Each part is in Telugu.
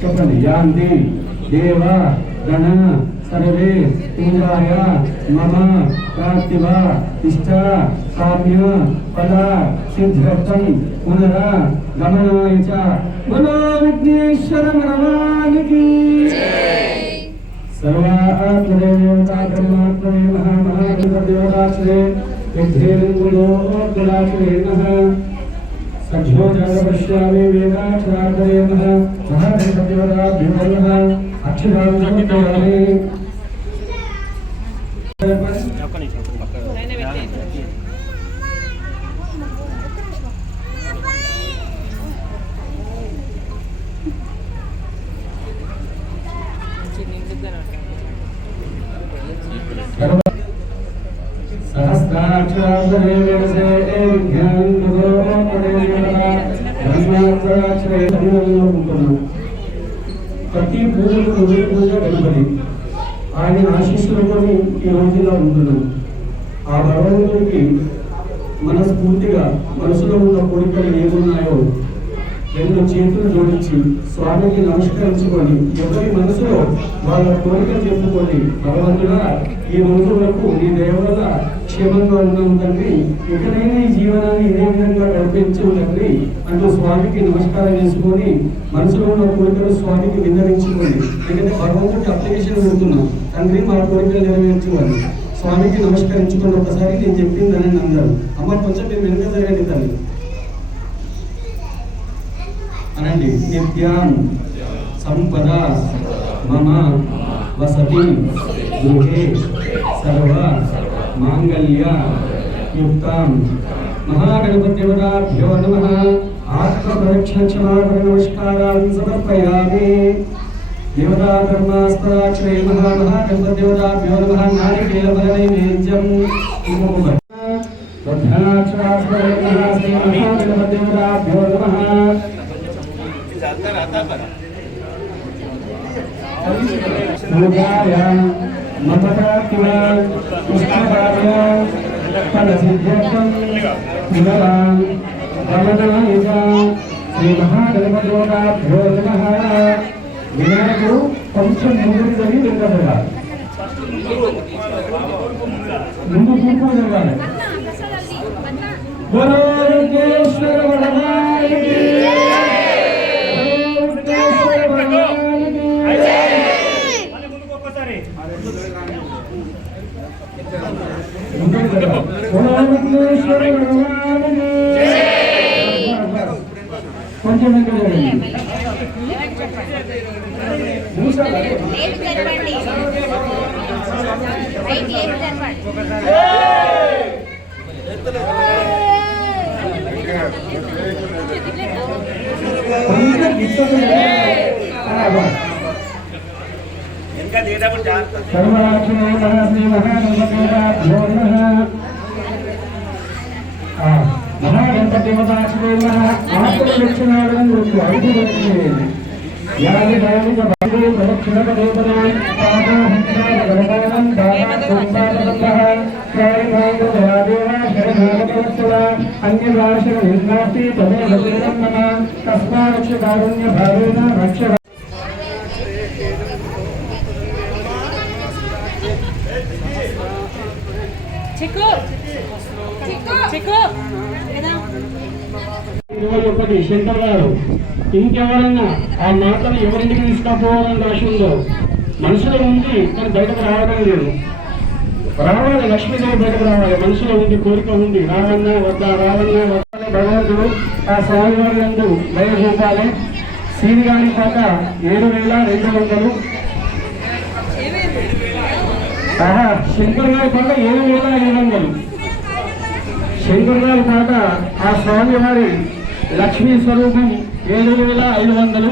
చెప్పండి. యాంతి దేవ గణ సర్వే పూజాయ మమ ప్రార్థివ ఇష్ట కామ్య ఫల సిద్ధ్యర్థం పునర గమనాయ చ మనో విఘ్నేశ్వర భగవానికి సర్వాత్మనే దేవతా బ్రహ్మాత్మనే మహామహాదేవతాశ్రే విఘ్నేంద్రో గుణాశ్రే నమః सज्जो जागपश्यामि वेदाक्षरार्धये नमः महागणपतिवराभ्यो नमः अक्षरार्धये सहस्राक्षरार्धये वेदसे ప్రతి పూజకు పూజ గణపతి ఆయన ఆశీస్సులతోని ఈ రోజులో ఉంటున్నాం. ఆ భగవంతుడికి మనస్ఫూర్తిగా మనసులో ఉన్న కోరికలు ఏమున్నాయో రెండు చేతులు జోడించి స్వామికి నమస్కరించుకొని ఎవరి మనసులో వాళ్ళ కోరికలు చెప్పుకొని భగవంతుడా ఈ రోజు వరకు నీ దయ వల్ల క్షేమంగా ఉన్నాం తండ్రి, ఎక్కడైనా ఈ జీవనాన్ని ఇదే విధంగా గడిపించు తండ్రి అంటూ స్వామికి నమస్కారం చేసుకొని మనసులో ఉన్న కోరికలు స్వామికి విన్నవించుకోండి. ఎందుకంటే భగవంతుడికి అప్లికేషన్ పెడుతున్నాం, తండ్రి మా కోరికలు నెరవేర్చు అని. స్వామికి నమస్కరించుకుని ఒకసారి నేను చెప్పిందని అందరూ అమ్మ కొంచెం మీరు వెనుక జరగండి తల్లి అనండి. నిత్యాం సంపద మమ వసతి గృహే సర్వ మాంగళ్య యుక్తాం మహాగణపతివరాభ్యో నమః. ఆత్మపరిక్షణాపరి నమస్కారాన్ని సమర్పయామి. దేవతా ధర్మాస్పదాక్షరే మహాగణపతివరాభ్యో నమః. నారికేల నైవేద్యం మహాగణపతివరాభ్యో నమః. पूजाय ममतात्म पुष्पदाय फलसिद्ध्यर्थं पुनरां गमनाय च श्री महागणपतिभ्यो नमः. विनायकुడు కొంచెం ముందుకు జరిగి వెళ్ళగలరా, ముందు కూర్చో జరగాలి. బోలో విఘ్నేశ్వర భగవానికి కొంచెం శంకర్ గారు ఇంకెవరన్నా ఆ మాటను ఎవరింటికి తీసుకపోవాలని రాసి ఉందో మనసులో ఉంది, కానీ బయటకు రావడం లేదు. రావాలి, లక్ష్మీదేవి బయటకు రావాలి. మనసులో ఉంది, కోరిక ఉంది, రావన్నా వద్దా రావన్నా వద్దా. భగవంతుడు ఆ స్వామివారి నందు దయ చూపాలి. శ్రీగాని పాట 7,200. శంకర్ గారి పాట 7,500. శంకర్ గారి పాట ఆ స్వామివారి లక్ష్మీ స్వరూపం 7,500.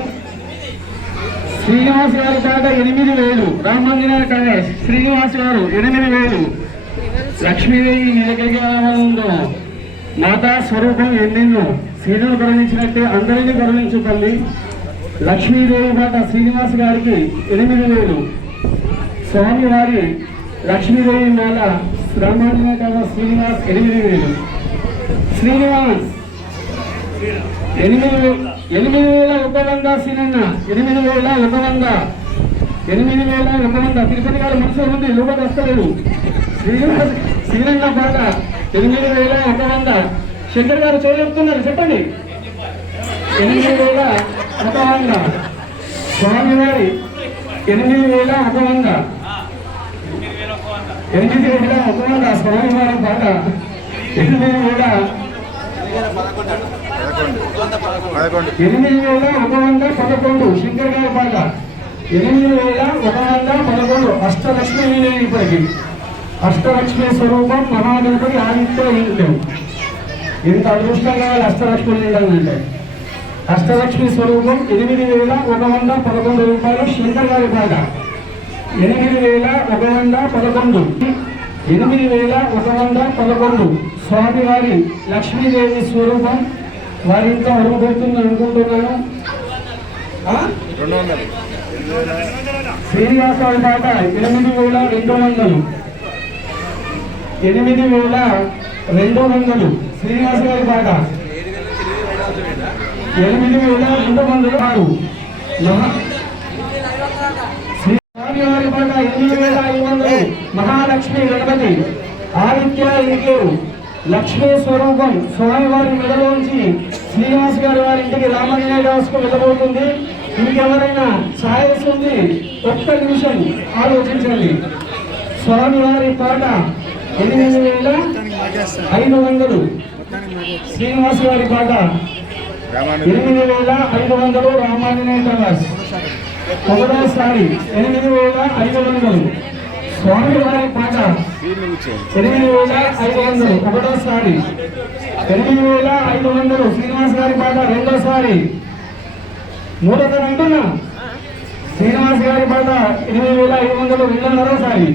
శ్రీనివాస్ గారి పాట 8,000. రామాంజనేయ కాడ శ్రీనివాస్ గారు 8,000. లక్ష్మీదేవి మీ దగ్గరికి ఉందో మాతా స్వరూపం ఎన్నెన్నో. సీతను కరుణించినట్టే అందరినీ కరుణించు తల్లి. లక్ష్మీదేవి పాట శ్రీనివాస్ గారికి 8,000. స్వామివారి లక్ష్మీదేవి మాల రామాంజనేయ కాడ శ్రీనివాస్ 8,000. శ్రీనివాస్ 8,000. 8,100 సీనన్న 8,100 తిరుపతి గారు మనసులో ఉంది లోపల వస్తలేదు. సీనన్న పాట 8,100. శంకర్ గారు చెప్తున్నారు చెప్పండి. 8,100 స్వామివారి 8,100 స్వామివారి పాట 8,111 శంకర్ గారి పాట 8,111 అష్టలక్ష్మి ఇప్పటికి అష్టలక్ష్మి స్వరూపం మహాగణపతి ఆదిత్య ఇంట్లో ఇంత అదృష్టంగా అష్టలక్ష్మి ఉండాలంటే అష్టలక్ష్మి స్వరూపం 8,111 రూపాయలు శంకర్ గారి పాట 8,111 8,111 స్వామివారి లక్ష్మీదేవి స్వరూపం వారింట్లో అడుగు పెడుతుంది అనుకుంటున్నాను. శ్రీనివాసరావు పాట 8,200 8,200 శ్రీనివాస గారి పాట 8,206 స్వామివారి పాట 8,500 మహాలక్ష్మి గణపతి ఆదిత్య ఇంకేరు లక్ష్మీ స్వరూపం స్వామివారి మెడలోంచి శ్రీనివాస్ గారి వారి ఇంటికి రామయ్య దాసుకు వెళ్ళబోతుంది. ఇంకెవరైనా ఛాయస్ ఉంది ఒక్క నిమిషం ఆలోచించండి. స్వామివారి పాట 8,500 శ్రీనివాస్ గారి పాట 8,500 రామాంజనేయ దాస్ ఒకటోసారి 8,500 స్వామివారి పాట 8,500 ఒకటోసారి 8,500 శ్రీనివాస్ గారి పాట రెండోసారి మూడోసారి అంటున్నా శ్రీనివాస్ గారి పాట 8,500 రెండున్నరసారి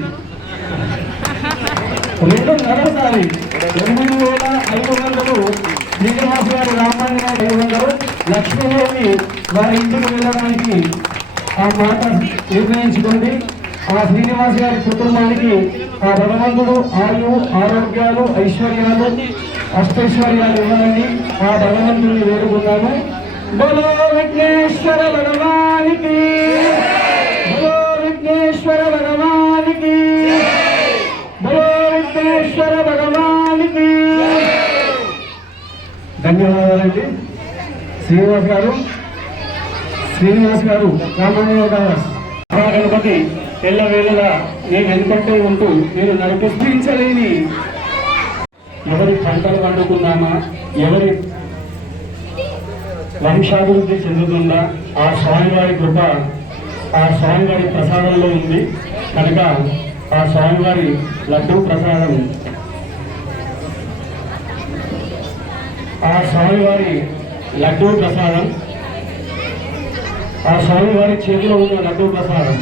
8,500 శ్రీనివాస్ గారి రామాంజనేయ 500 లక్ష్మీదేవి వారి ఇంటికి వెళ్ళడానికి ఆ మాట నిర్ణయించుకోండి. ఆ శ్రీనివాస్ గారి కుటుంబానికి ఆ భగవంతుడు ఆయు ఆరోగ్యాలు ఐశ్వర్యాలు అష్టైశ్వర్యాలు ఇవ్వాలని ఆ భగవంతుడిని వేడుకున్నాము. బలో విఘ్నేశ్వర భగవానికి బలో విఘ్నేశ్వర భగవానికి బలో విఘ్నేశ్వర భగవానికి. ధన్యవాదాలండి. శ్రీనివాస్ గారు రామాంజనేయ దాస్ గణపతి ఎల్లవేళలా నేను వెనుకంటే ఉంటూ నేను నడిపించలేని ఎవరి పంటలు పండుకున్నామా ఎవరి వంశాభివృద్ధి చెందుతుందా ఆ స్వామివారి కృప ఆ స్వామివారి ప్రసాదంలో ఉంది కనుక ఆ స్వామివారి లడ్డూ ప్రసాదం ఆ స్వామివారి లడ్డూ ప్రసాదం ఆ స్వామివారి చేతిలో ఉన్న లడ్డూ ప్రసాదం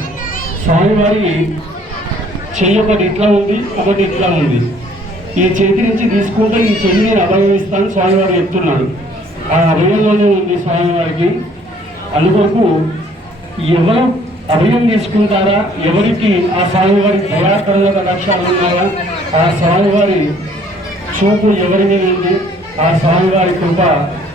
స్వామివారి చెయ్యి ఒకటి ఇట్లా ఉంది ఒకటి ఇట్లా ఉంది. ఈ చేతి నుంచి తీసుకుంటే ఈ చెయ్యి నేను అభయం ఇస్తాను స్వామివారు చెప్తున్నాడు. ఆ అభయంలోనే ఉంది స్వామివారికి. అందుకొరకు ఎవరు అభయం తీసుకుంటారా ఎవరికి ఆ స్వామివారి దయాకరణ లక్ష్యాలు ఉన్నాయా ఆ స్వామివారి చూపు ఎవరి మీద ఉంది ఆ స్వామివారి కృప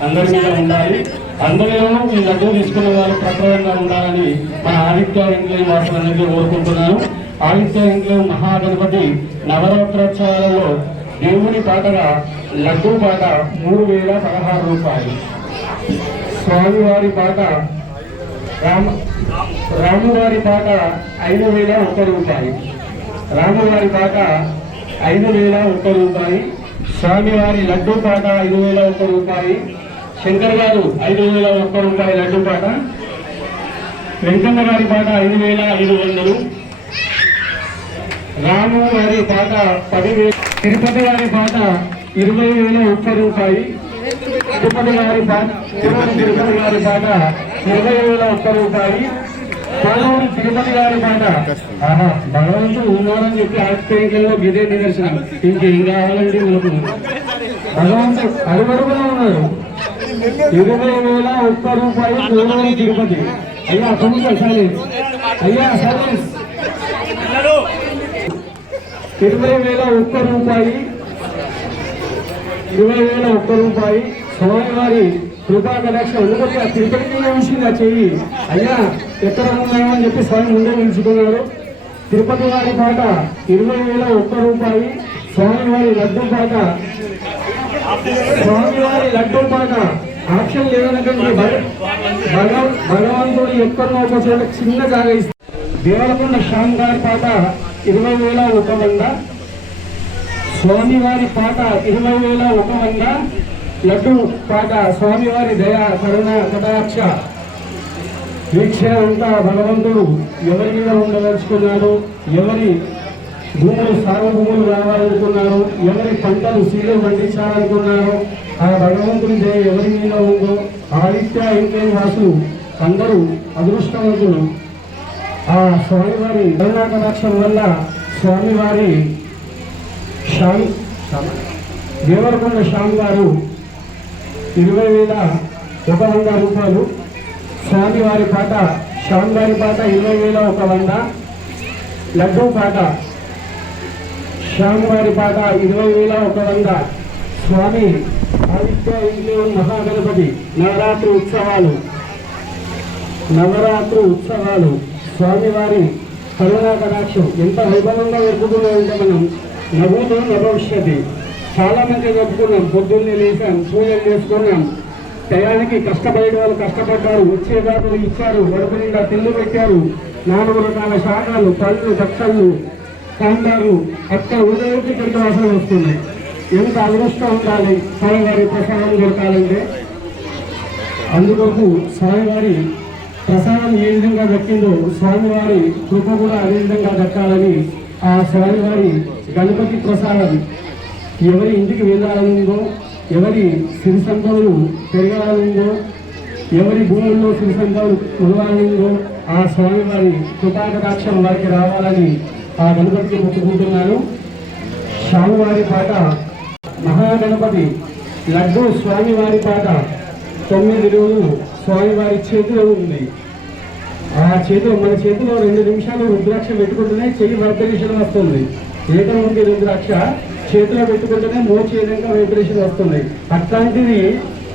అందరి మీద ఉండాలి. అందరిలోనూ ఈ లడ్డూ తీసుకున్న వారు ప్రప్రదంగా ఉండాలని మన ఆదిత్య ఇంట్లో వాసులందరికీ కోరుకుంటున్నాను. ఆదిత్య ఇంట్లో మహాగణపతి నవరాత్రోత్సవాలలో దేవుని పాటగా లడ్డూ పాట 3,016 రూపాయలు. స్వామివారి పాట రామువారి పాట 5,001 రూపాయలు. రామువారి పాట 5,001 రూపాయలు. స్వామివారి లడ్డూ పాట 5,001 రూపాయలు. శంకర్ గారు 5,001 రూపాయలు లడ్డూ పాట. వెంకన్న గారి పాట 5,500. రాము గారి పాట 10,000. తిరుపతి గారి పాట 20,001 రూపాయలు. తిరుపతి గారి పాట 20,001 రూపాయలు. కోనూరు తిరుపతి గారి పాట భగవంతుడు ఉన్నాడని చెప్పి ఆశ్చర్యంలో గిదే నిదర్శనం. ఇంకేం కావాలండి మనకు భగవంతుడు అడుగడుగునా ఉన్నాడు. 20,001 రూపాయలు కోనూరు తిరుపతి. అయ్యా కొంచెం సైలెన్స్ అయ్యా సైలెన్స్. 20,001 రూపాయలు 20,001 రూపాయలు. స్వామివారి కృపా కటాక్షం ఎందుకంటే ఆ తిరుపతికి ఉంచింది ఆ చెయ్యి అయ్యా ఎక్కడ ఉన్నాయో అని చెప్పి స్వామి ముందే నిలుచుకున్నాడు. తిరుపతి వారి పాట 20,001 రూపాయి, స్వామివారి లడ్డు పాట ఆప్షన్ లేదనకండి. భగవంతుడు ఎక్కడో ఒక చోట చిన్న జాగా ఇస్తారు. దేవరకొండ శ్యామ్ గారి పాట 20,001, స్వామివారి పాట 20,001, లడ్డు పాట స్వామివారి దయా కరుణ కటాక్ష వీక్షణ అంతా భగవంతుడు ఎవరి మీద ఉండదలుచుకున్నాడు, ఎవరి భూములు సార్వభూములు రావాలనుకున్నారు, ఎవరి పంటలు సీలు పండించాలనుకున్నారు, ఆ భగవంతుని దయ ఎవరి మీద ఉందో ఆదిత్య ఇంకేం వాసులు అందరూ అదృష్టవంతులు. ఆ స్వామివారి కరుణా కటాక్షం వల్ల స్వామివారి దేవరకొండ శ్యామ్ గారు 20,100 రూపాయలు, స్వామివారి పాట శ్యామ్ గారి పాట 20,100, లడ్డూ పాట శ్యామ్ గారి పాట 20,100. స్వామి ఆదిత్య ఇంట్లో మహాగణపతి నవరాత్రి ఉత్సవాలు స్వామివారి కరుణా కటాక్షం ఎంత వైభవంగా జరుపుకున్నామంటే మనం నవ్వుతో నభవిష్యతి. చాలా మంది జరుపుకున్నాం, పొద్దున్నే లేసాం, పూజలు చేసుకున్నాం, టయానికి కష్టపడే వాళ్ళు కష్టపడ్డారు, వచ్చే దాతలు ఇచ్చారు, వడుపు నిండా తిల్లు పెట్టారు, 4 రకాల శాఖలు, పళ్ళు, పచ్చళ్ళు, సాంబారు అక్కడ ఉదయంకి ఇక్కడికి వాసన వస్తున్నాయి. ఎంత అదృష్టం ఉండాలి స్వామివారి ప్రసాదం దొరకాలంటే. అందుకొరకు స్వామివారి ప్రసాదం ఏ విధంగా దక్కిందో స్వామివారి కృప కూడా అదే విధంగా దక్కాలని ఆ స్వామివారి గణపతి ప్రసాదం ఎవరి ఇంటికి వెళ్ళాలనుందో, ఎవరి సిరి సంపదలు పెరగాలనుందో, ఎవరి భూముల్లో సిరి సంపదలు కొలవాలనుందో ఆ స్వామివారి కృపాకటాక్షం వారికి రావాలని ఆ గణపతికి మొక్కుకుంటున్నాను. స్వామివారి పాట మహాగణపతి లడ్డు స్వామివారి పాట 9 రోజులు స్వామివారి చేతిలో ఉంది. ఆ చేతిలో మన చేతిలో 2 నిమిషాలు రుద్రాక్ష పెట్టుకుంటేనే చెయ్యి వైబ్రేషన్ వస్తుంది. ఏకముఖి రుద్రాక్ష చేతిలో పెట్టుకుంటేనే మోచేదంగా వైబ్రేషన్ వస్తుంది. అట్లాంటిది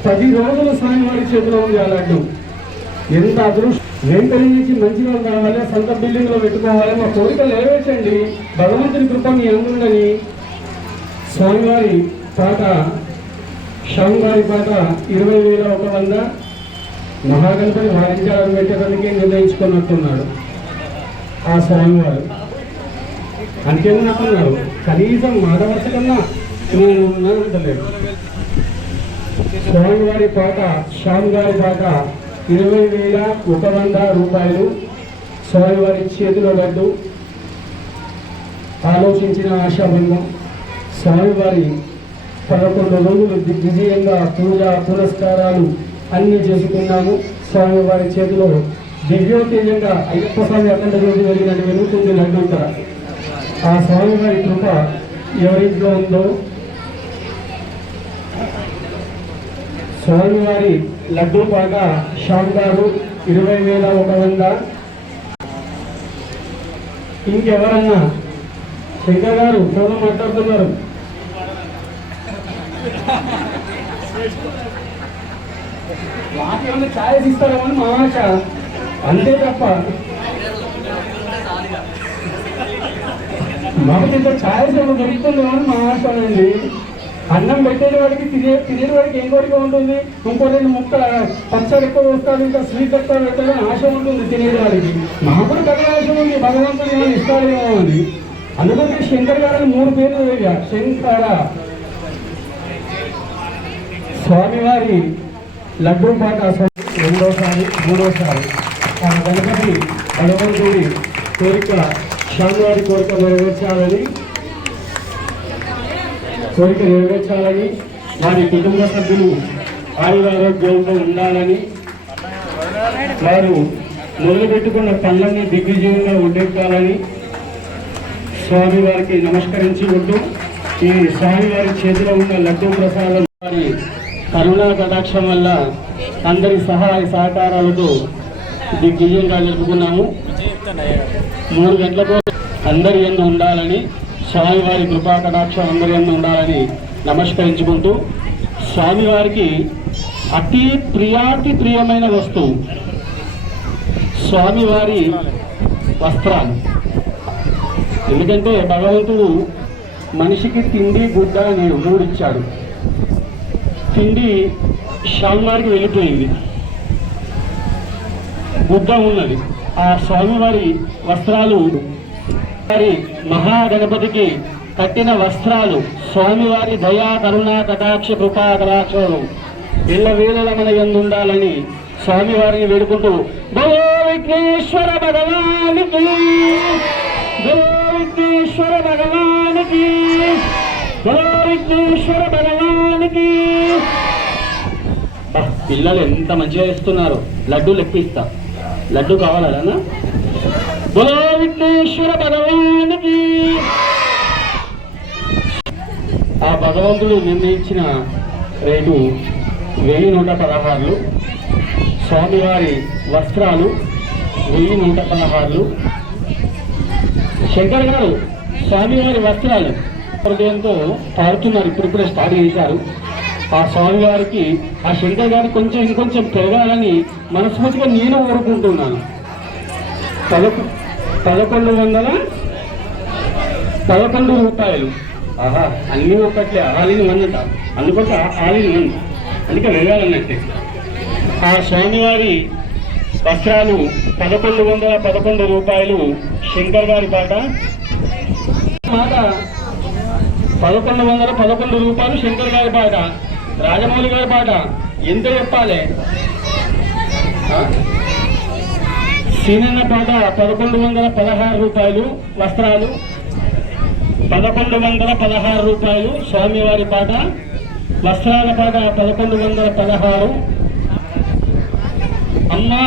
10 రోజులు స్వామివారి చేతిలో ఉంది ఆ లడ్డు. ఎంత అదృష్టం. వెంటనే నుంచి మంచి రోజు కావాలి, సొంత బిల్డింగ్ లో పెట్టుకోవాలి, మా కోరిక నెరవేర్చండి, భగవంతుని కృప మీ అందుందని. స్వామివారి పాట శ్యామ్ గారి పాట 20,100, మహాగణపతి వారించాలని పెట్టడానికి నిర్ణయించుకున్నట్టున్నాడు ఆ స్వామివారు. అనుకున్నారు కనీసం మాధవర్ష కన్నా నేను ఉన్నానంటలేదు. స్వామివారి పాట శ్యామ్ గారి పాట 20,100 రూపాయలు, స్వామివారి చేతిలో లడ్డు, ఆలోచించిన ఆశాభంగం. స్వామివారి 11 రోజులు దిగ్విజయంగా పూజ పురస్కారాలు అన్నీ చేసుకున్నాము. స్వామివారి చేతిలో దివ్యోతేజంగా అయ్యప్ప స్వామి అఖండ రోజు జరిగినట్టు వెలుగుతుంది లడ్డంతా. ఆ స్వామివారి కృప ఎవరింట్లో ఉందో స్వామివారి లడ్డూ పాట శ్యామ్ గారు 20,100. ఇంకెవరన్నా శంకర్ గారు ఫోన్ మాట్లాడుతున్నారు. మాకేమన్నా ఛాయస్ ఇస్తారేమని మా ఆశ, అంతే తప్ప మాకు ఇంత ఛాయస్ ఏమో దొరుకుతుందేమో అని మా ఆశ అండి. అన్నం పెట్టేది వాడికి తినేది వాడికి ఏం కోరిక ఉంటుంది, ఇంకో 2 ముక్క పచ్చడి ఎక్కువ వస్తాడు, ఇంకా స్వీట్ ఎక్కువ పెట్టాలని ఆశ ఉంటుంది తినేది వాడికి. మాకు కూడా పెద్ద ఆశ ఉంది, భగవంతుడు ఏమైనా ఇస్తాడేమో అని. అందుకంటే శంకర్ గారిని 3 పేర్లు వేగా శంకర. స్వామివారి లడ్డూ పాట 2వ సారి 3వ ఆ గణపతి భగవంతుడి కోరిక స్వామివారి కోరిక నెరవేర్చాలని వారి కుటుంబ సభ్యులు ఆయురారోగ్యంతో ఉండాలని, వారు మొదలుపెట్టుకున్న పనులన్నీ దిగ్విజయంగా ఉండెక్కాలని స్వామివారికి నమస్కరించి ఉంటూ ఈ స్వామివారి చేతిలో ఉన్న లడ్డూ ప్రసాదం వారి కరుణా కటాక్షం వల్ల అందరి సహాయ సహకారాలతో దిగ్విజయంగా జరుపుకున్నాము. 3 గంటలకు అందరి యందు ఉండాలని, స్వామివారి కృపా కటాక్షం అందరి యందు ఉండాలని నమస్కరించుకుంటూ స్వామివారికి అతి ప్రియాతి ప్రియమైన వస్తువు స్వామివారి వస్త్రాలు. ఎందుకంటే భగవంతుడు మనిషికి తిండి గుడ్డ అని మూడు ఇచ్చాడు. తిండి స్వామివారికి వెళ్ళిపోయింది, గుడ్డ ఉన్నది. ఆ స్వామివారి వస్త్రాలు, వారి మహాగణపతికి కట్టిన వస్త్రాలు, స్వామివారి దయా కరుణా కటాక్ష కృపా కటాక్షలు ఎల్లవేళల మన యందు ఉండాలని స్వామివారిని వేడుకుంటూ గోవిఘ్నేశ్వర భగవానికి, గోవిఘ్నేశ్వర భగవానికి, గోవిఘ్నేశ్వర భగవానికి. పిల్లలు ఎంత మంచిగా ఇస్తున్నారు. లడ్డు లెక్కిస్తా, లడ్డు కావాలన్నా? గోవిఘ్నేశ్వర భగవానికి. ఆ భగవంతుడు నిర్ణయించిన రేటు 1116. స్వామివారి వస్త్రాలు 1116. శంకర్ గారు స్వామివారి వస్త్రాలు హృదయంతో పాడుతున్నారు, ఇప్పుడిప్పుడే స్టార్ట్ చేశారు. ఆ స్వామివారికి, ఆ శంకర్ గారికి ఇంకొంచెం పెరగాలని మనస్ఫూర్తిగా నేను కోరుకుంటున్నాను. 1111 రూపాయలు. ఆహా, అన్ని ఒక్కట్లే, ఆలిని వన్ అంట, అందుకొక ఆలిని వన్, అందుకే వెళ్ళాలన్నట్టే. ఆ స్వామివారి వస్త్రాలు 1111 రూపాయలు. శంకర్ గారి పాట మాట 1111 రూపాయలు. శంకర్ గారి పాట, రాజమౌళి గారి పాట ఎంత చెప్పాలి? సీనన్న పాట 1116 రూపాయలు వస్త్రాలు. 1116 రూపాయలు స్వామివారి పాట. వస్త్రాల పాట 1116. అమ్మా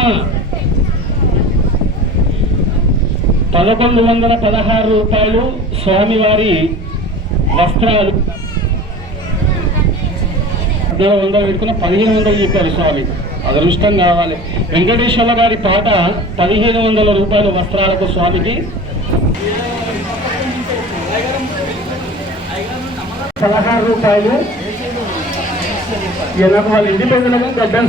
1116 రూపాయలు స్వామివారి వస్త్రాలు. 100 పెట్టుకున్న 1500 చెప్పారు స్వామి, అదృష్టం కావాలి. వెంకటేశ్వర గారి పాట 1500 రూపాయలు వస్త్రాలకు స్వామికి. 16 రూపాయలు. నాకు వాళ్ళ ఇంటి పెద్దలకు గడ్డం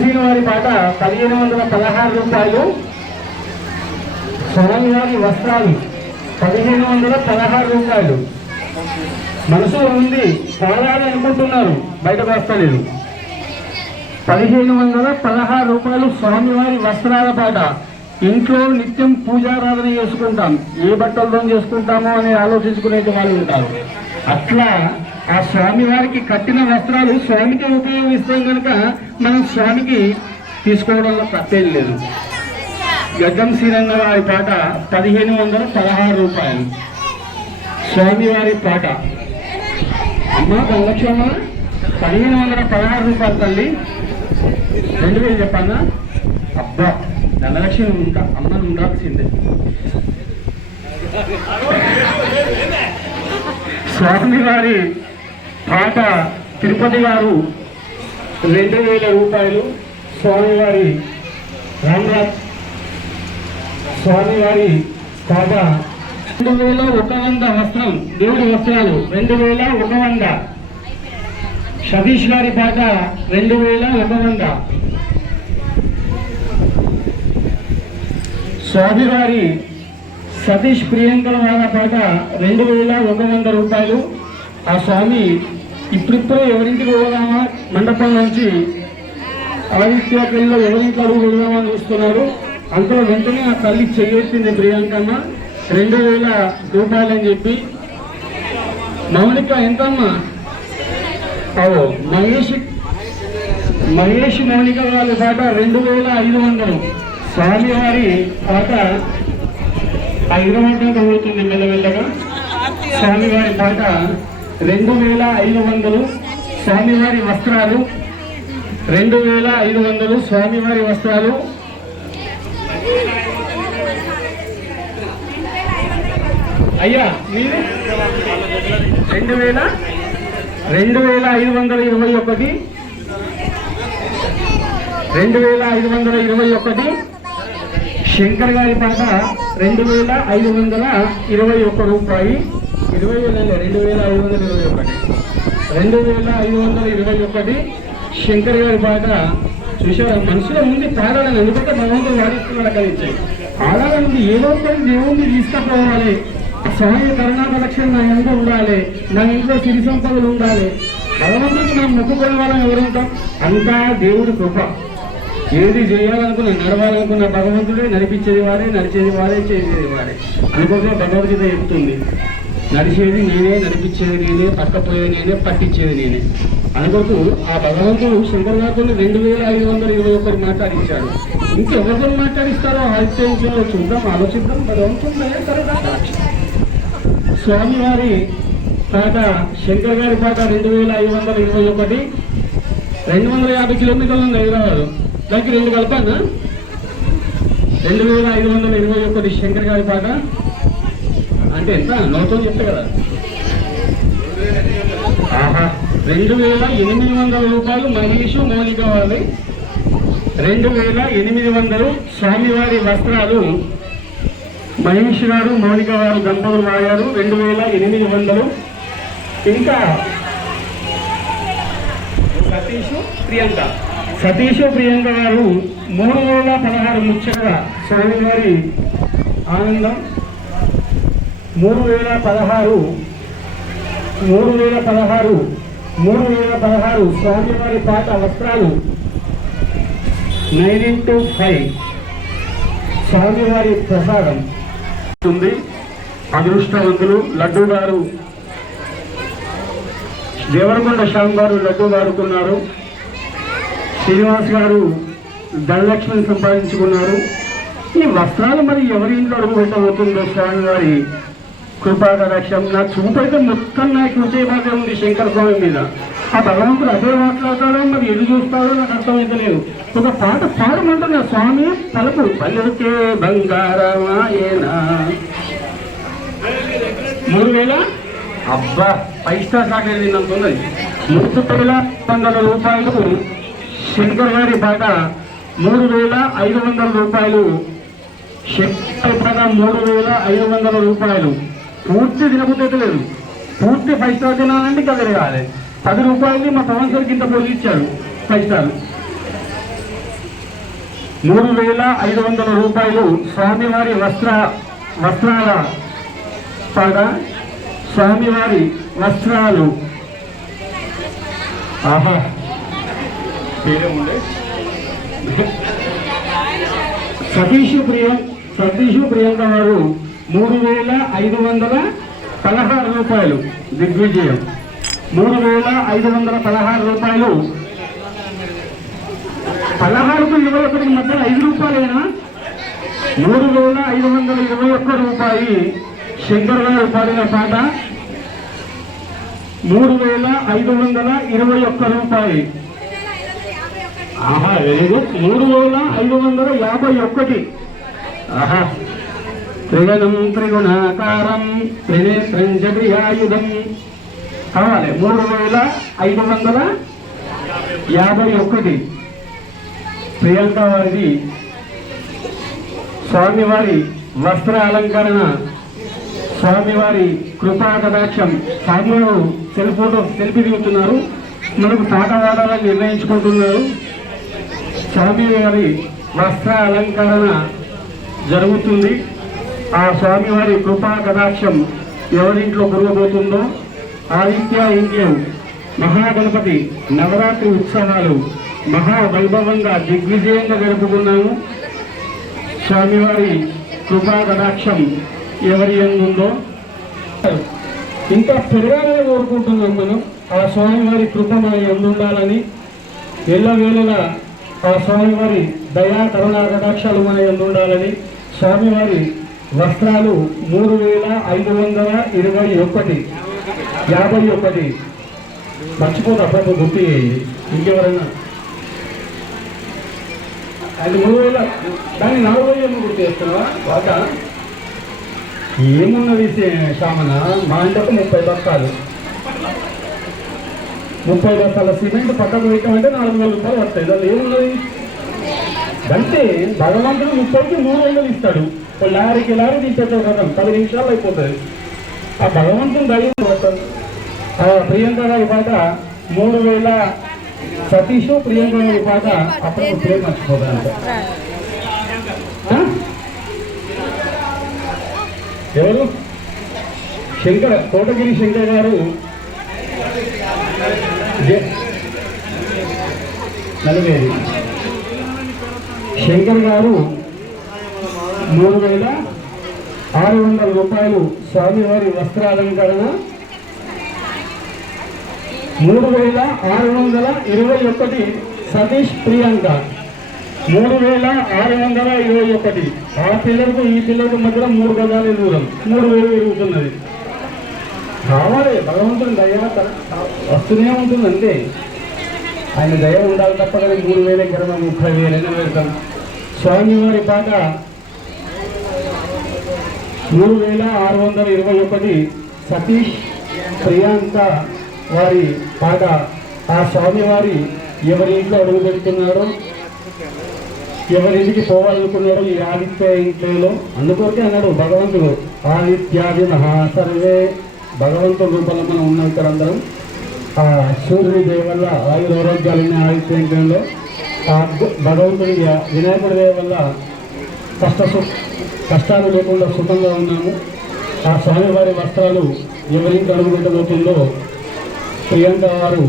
సీను వారి పాట 1516 రూపాయలు. స్వామివారి వస్త్రాలు 1516 రూపాయలు. మనసులో ఉంది, పాడాలి అనుకుంటున్నారు, బయటకు వస్తలేదు. 1516 రూపాయలు స్వామివారి వస్త్రాల పాట. ఇంట్లో నిత్యం పూజారాధన చేసుకుంటాం, ఏ బట్టలతో చేసుకుంటామో అని ఆలోచించుకునే వాళ్ళు ఉంటారు. అట్లా ఆ స్వామివారికి కట్టిన వస్త్రాలు స్వామికి ఉపయోగిస్తాం కనుక మనం స్వామికి తీసుకోవడంలో తప్పేం లేదు. గడ్డం శ్రీరంగ వారి పాట 1516 రూపాయలు స్వామివారి పాట. అమ్మ గంగక్షమ్మ 1516 రూపాయలు తల్లి. 2000 చెప్పన్నా? అబ్బా, ధనలక్ష్మి అమ్మను ఉండాల్సిందే. స్వామివారి పాట తిరుపతి గారు 2000 రూపాయలు. స్వామివారి రామరాజ్ స్వామివారి పాట 2100 వస్త్రం, దేవుడి వస్త్రాలు 2100. సతీష్ గారి పాట 2100. స్వామివారి సతీష్ ప్రియాంకల వారి పాట 2100 రూపాయలు. ఆ స్వామి ఇప్పుడిప్పుడే ఎవరింటికి పోదామా, మండపం నుంచి ఆదిత్య పెళ్ళిలో ఎవరింటి అడుగు వెళ్దామని చూస్తున్నారు. అంతలో వెంటనే ఆ తల్లి చెయ్యొచ్చింది ప్రియాంకమ్మ 2000 రూపాయలు అని చెప్పి. మౌలిక ఎంతమ్మా? మహేష్ మౌలిక వాళ్ళ పాట 2500. స్వామివారి పాట 500 అవుతుంది మెల్లమెల్లగా. స్వామివారి పాట 2500. స్వామివారి వస్త్రాలు 2500. స్వామివారి వస్త్రాలు అయ్యా మీరు 2521. 2521. శంకర్ గారి పాట 2521 రూపాయి. 20,000 2521. 2521 శంకర్ గారి పాట చూసారా? మనసులో ఉంది పాడాలని, ఎందుకంటే భగవంతుడు వాడిస్తున్నాడు. అక్కడి నుంచి ఆడాలని ఏదో ఒకటి దేవుణ్ణి తీసుకుపోవాలి. స్వామి కరుణాకలక్షణ నా ఇంట్లో ఉండాలి, నా ఇంట్లో సిరి సంపదలు ఉండాలి. భగవంతుడికి మనం మొక్కుకునే వాళ్ళం ఎవరుంటాం? అంతా దేవుడి కృప. ఏది చేయాలనుకున్నా, నడవాలనుకున్న భగవంతుడే నడిపించేది వాడే, నడిచేది వాడే, చేసేది వాడే. అందుకోసం భగవద్గీత చెప్తుంది, నడిచేది నేనే, నడిపించేది నేనే, పట్టపోయేది నేనే, పట్టించేది నేనే. అందుకోసం ఆ భగవంతుడు శంకర్ గారితో 2521 మాట్లాడించాడు. ఇంకెవరితో మాట్లాడిస్తారో ఆదిత్యంలో చూద్దాం, ఆలోచిద్దాం. భగవంతుడు స్వామివారి పాట, శంకర్ గారి పాట 2521. 250 కిలోమీటర్లు ఉంది హైదరాబాద్. దానికి 2 కలపానా? 2521 శంకర్ గారి పాట అంటే ఎంత? నోతో చెప్తా కదా. 2800 రూపాయలు మహేష్ మౌలిక వారి, 2800 స్వామివారి వస్త్రాలు మహేష్ గారు మౌలిక వారు దంపతులు వాడారు. 2800. ఇంకా సతీష్ ప్రియాంక గారు 3016 ముచ్చట స్వామివారి ఆనందం. 3016 స్వామివారి పాట వస్త్రాలు 9x5 స్వామివారి ప్రసాదం ఉంది. అదృష్టవంతులు లడ్డు గారు, దేవరకొండ శ్యామ్ గారు లడ్డు వాడుకున్నారు. శ్రీనివాస్ గారు ధనలక్ష్మిని సంపాదించుకున్నారు. ఈ వస్త్రాలు మరి ఎవరి ఇంట్లో అడుగు పెట్టబోతుందో స్వామివారి కృపాకటాక్షం. నా చూపు అయితే మొత్తం నాకు హృదయబాధ ఉంది శంకర స్వామి మీద. ఆ భగవంతుడు అదే మాట్లాడతాడో మరి ఎదు చూస్తాడో నాకు అర్థమైతలేదు. ఒక పాట పాడమంటున్నా, స్వామి పలుకు పలుకే బంగారమాయేనా. 3000 అబ్బా 5 స్టార్ చాక్లెట్ తిన్నంతున్నది. 3900 రూపాయలు శంకర్ గారి పాట. 3500 రూపాయలు శంకర్ పాట. 3500 రూపాయలు. పూర్తి తినబుద్ధి లేదు. పూర్తి 5 స్టార్ తినాలంటే ఇంకా తిరగాలి. 10 రూపాయలు మా పవన్ సార్ కింద పోటీ ఇచ్చాడు 5 స్టార్. 3500 రూపాయలు స్వామివారి వస్త్రాల పాట. స్వామివారి వస్త్రాలు. ఆహా పేరేముండే సతీష్ ప్రియాంక వారు 3516 రూపాయలు దిగ్విజయం. 3516 రూపాయలు. 16కు 21 మధ్య 5 రూపాయలైనా 3521 రూపాయి శంకర్ గారు పాడిన పాట. 3521 రూపాయి. ఆహా వెరీ గుడ్. 3551. ఆహా త్రిగణం త్రిగుణాకారం త్రినేత్రం జయాయుధం కావాలి. 3551 ప్రియాంక వారిది స్వామివారి వస్త్ర అలంకరణ, స్వామివారి కృపాకటాక్షం. స్వామివారు సెల్ఫీ దిగుతున్నారు, మనకు పాట పాడాలని నిర్ణయించుకుంటున్నారు. స్వామివారి వస్త్ర అలంకరణ జరుగుతుంది. ఆ స్వామివారి కృపాకటాక్షం ఎవరింట్లో కురవబోతుందో. ఆదిత్య ఇంకేం మహాగణపతి నవరాత్రి ఉత్సవాలు మహావైభవంగా దిగ్విజయంగా జరుపుకున్నాము. స్వామివారి కృపాకటాక్షం ఎవరి ఉందో ఇంకా పెరగాలని కోరుకుంటున్నాం మనం. ఆ స్వామివారి కృప మన ఉండాలని, ఎల్లవేళలా ఆ స్వామివారి దయా కరుణా కటాక్షాలు మన ఉండాలని. స్వామివారి వస్త్రాలు 3521 మర్చిపోతే అప్పుడప్పుడు గుర్తు చేయండి. ఇంకెవరన్నా అది 3000 దాన్ని 4000 గుర్తు చేస్తున్నావా? వాట ఏమున్నది సామన? మా ఇంట్లో 30 బస్తాలు 30 బస్తాల సిమెంట్ పక్కకు పెట్టామంటే 400 రూపాయలు వస్తాయి. దాన్ని ఏమున్నది అంటే భగవంతుడు 30కి 300 ఇస్తాడు. లారీకి లారీ తీసేస్తాడు కదా, 10 నిమిషాలు అయిపోతుంది. ఆ భగవంతుని దయ ప్రియాంక గారి పాట 3000 సతీష్ ప్రియాంక గారి పాట అప్పుడు పేరు మర్చిపోతాను. ఎవరు? శంకర్, కోటగిరి శంకర్ గారు నలుగేది శంకర్ గారు 3600 రూపాయలు స్వామివారి వస్త్రాలంకరణ 3621 సతీష్ ప్రియాంక 3621. ఆ పిల్లలకు ఈ పిల్లలకు మధ్యలో 3 గజాల దూరం 3000 పెరుగుతున్నది. కావాలి భగవంతుని దయ వస్తూనే ఉంటుంది అంతే. ఆయన దయ ఉండాలి తప్ప కానీ 3000 కన్నా 30,000 పెడతాం. స్వామివారి పాట 3621 సతీష్ ప్రియాంక వారి పాట. ఆ స్వామివారి ఎవరి ఇంట్లో అడుగు పెడుతున్నారో, ఎవరింటికి పోవాలనుకున్నారో ఈ ఆదిత్య ఇంట్లో, అందుకొరకే అన్నాడు భగవంతుడు ఆదిత్యాది మహాసర్వే. భగవంతుడి రూపంలో మనం ఉన్నాం ఇక్కడ అందరం. ఆ సూర్యుడి దయ వల్ల ఆరోగ్యాలు ఉన్నాయి ఆదిత్య ఇంట్లో. ఆ భగవంతుడి వినాయకుడి దయ వల్ల కష్టాలు లేకుండా సుఖంగా ఉన్నాము. ఆ స్వామివారి వస్త్రాలు ఎవరికి అడుగు పెట్టబోతుందో ప్రియాంక వారు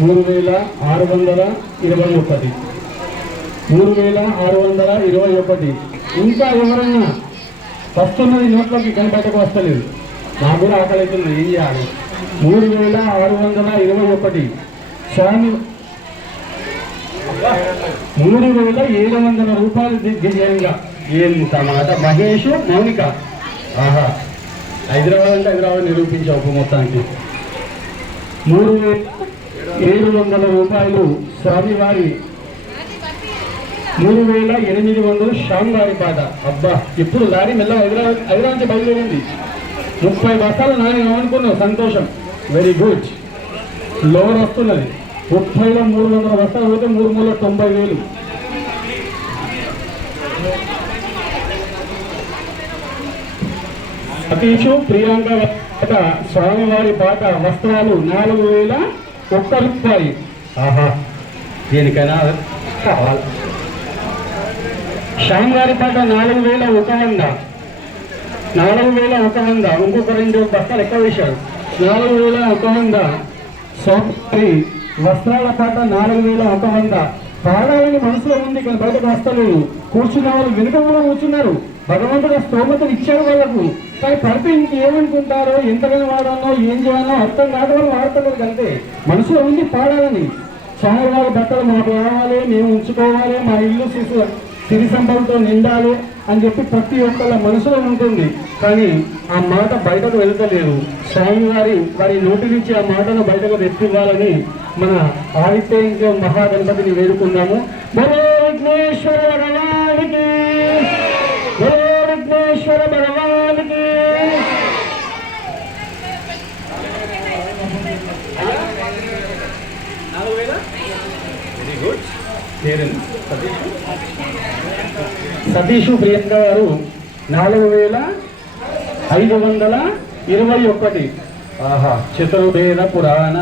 3621. 3621. ఇంకా ఎవరన్నా వస్తున్నది నోట్లోకి కనిపెట్టకు వస్తలేదు. నాకు కూడా ఆకలి అవుతుంది, ఏం చేయాలి? 3621 స్వామి 3700 రూపాయలు దివ్యంగా. ఎంత మాట మహేష్ మౌనిక. ఆహా, హైదరాబాద్ అంటే హైదరాబాద్ నిరూపించావు మొత్తానికి. 3700 రూపాయలు స్వామివారి 3800 శ్యామ్ గారి పాట. అబ్బా, ఇప్పుడు లారీ మెల్ల హైదరాబాద్ నుంచి బయలుదేరింది. 30 బస్తాలు నాని అనుకున్నావు, సంతోషం, వెరీ గుడ్. లోన్ వస్తున్నది. 30లో 300 బస్తాలు పోతే 390,000. సతీష్ ప్రియాంక స్వామివారి పాట వస్త్రాలు 4001 రూపాయి. ఆహా, దేనికైనా కావాలి. శ్యామ్ గారి పాట 4100. 4100. ఇంకొక 2 బస్తాలు ఎక్కువ వేశారు. 4100. స్వామి వస్త్రాల పాట 4100. పాడాలని మనసులో ఉంది కానీ బయటకు వస్తలేదు. కూర్చున్న వాళ్ళు వెనుక కూడా కూర్చున్నారు. భగవంతుడు స్తోమతను ఇచ్చాడు వాళ్ళకు. కానీ పడితే ఇంకేమనుకుంటారో, ఎంతగానో వాడాలో, ఏం చేయాలో అర్థం కాదు. వాళ్ళు వాడతలేదు అంతే. మనసులో ఉంది పాడాలని. స్వామివారి బట్టలు మాకు రావాలి, మేము ఉంచుకోవాలి, మా ఇల్లు సిరి సంపదతో నిండాలి అని చెప్పి ప్రతి ఒక్కళ్ళ మనసులో ఉంటుంది. కానీ ఆ మాట బయటకు వెళ్తలేదు. స్వామివారి వారి నోటి నుంచి ఆ మాటను బయటకు తెప్పివ్వాలని మన ఆదిత్య మహాగణపతిని వేడుకున్నాము. బలో విఘ్నేశ్వర భగవానికి, బలో విఘ్నేశ్వర భగవానికి. Very good. సతీష్ ప్రియాంక గారు 4521. ఆహా, చతుర్వేద పురాణ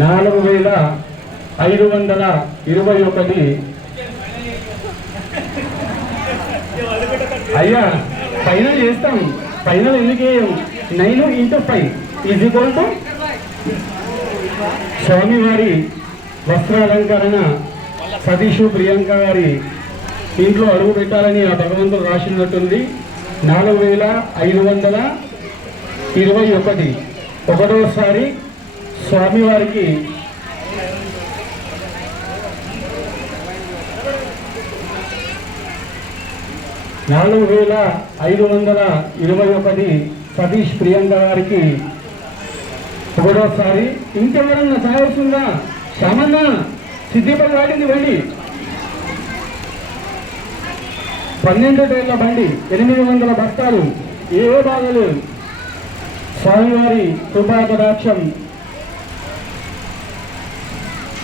4521. అయ్యా, ఫైనల్ చేస్తాం. ఫైనల్ ఎందుకు 9 × 5 = స్వామివారి వస్త్రాలంకరణ సతీష్ ప్రియాంక గారి ఇంట్లో అడుగు పెట్టాలని ఆ భగవంతుడు రాసినట్టుంది. 4521. ఒకటోసారి స్వామివారికి 4521 సతీష్ ప్రియాంక గారికి ఒకటోసారి. ఇంకెవరన్నా సాయవస్తుందా? శ్యామన్న సిద్ధిపల్లి వాడింది బండి, 12 టైర్ల బండి, 800 బస్తాలు, ఏ బాధలేదు. స్వామివారి కృపాకటాక్షం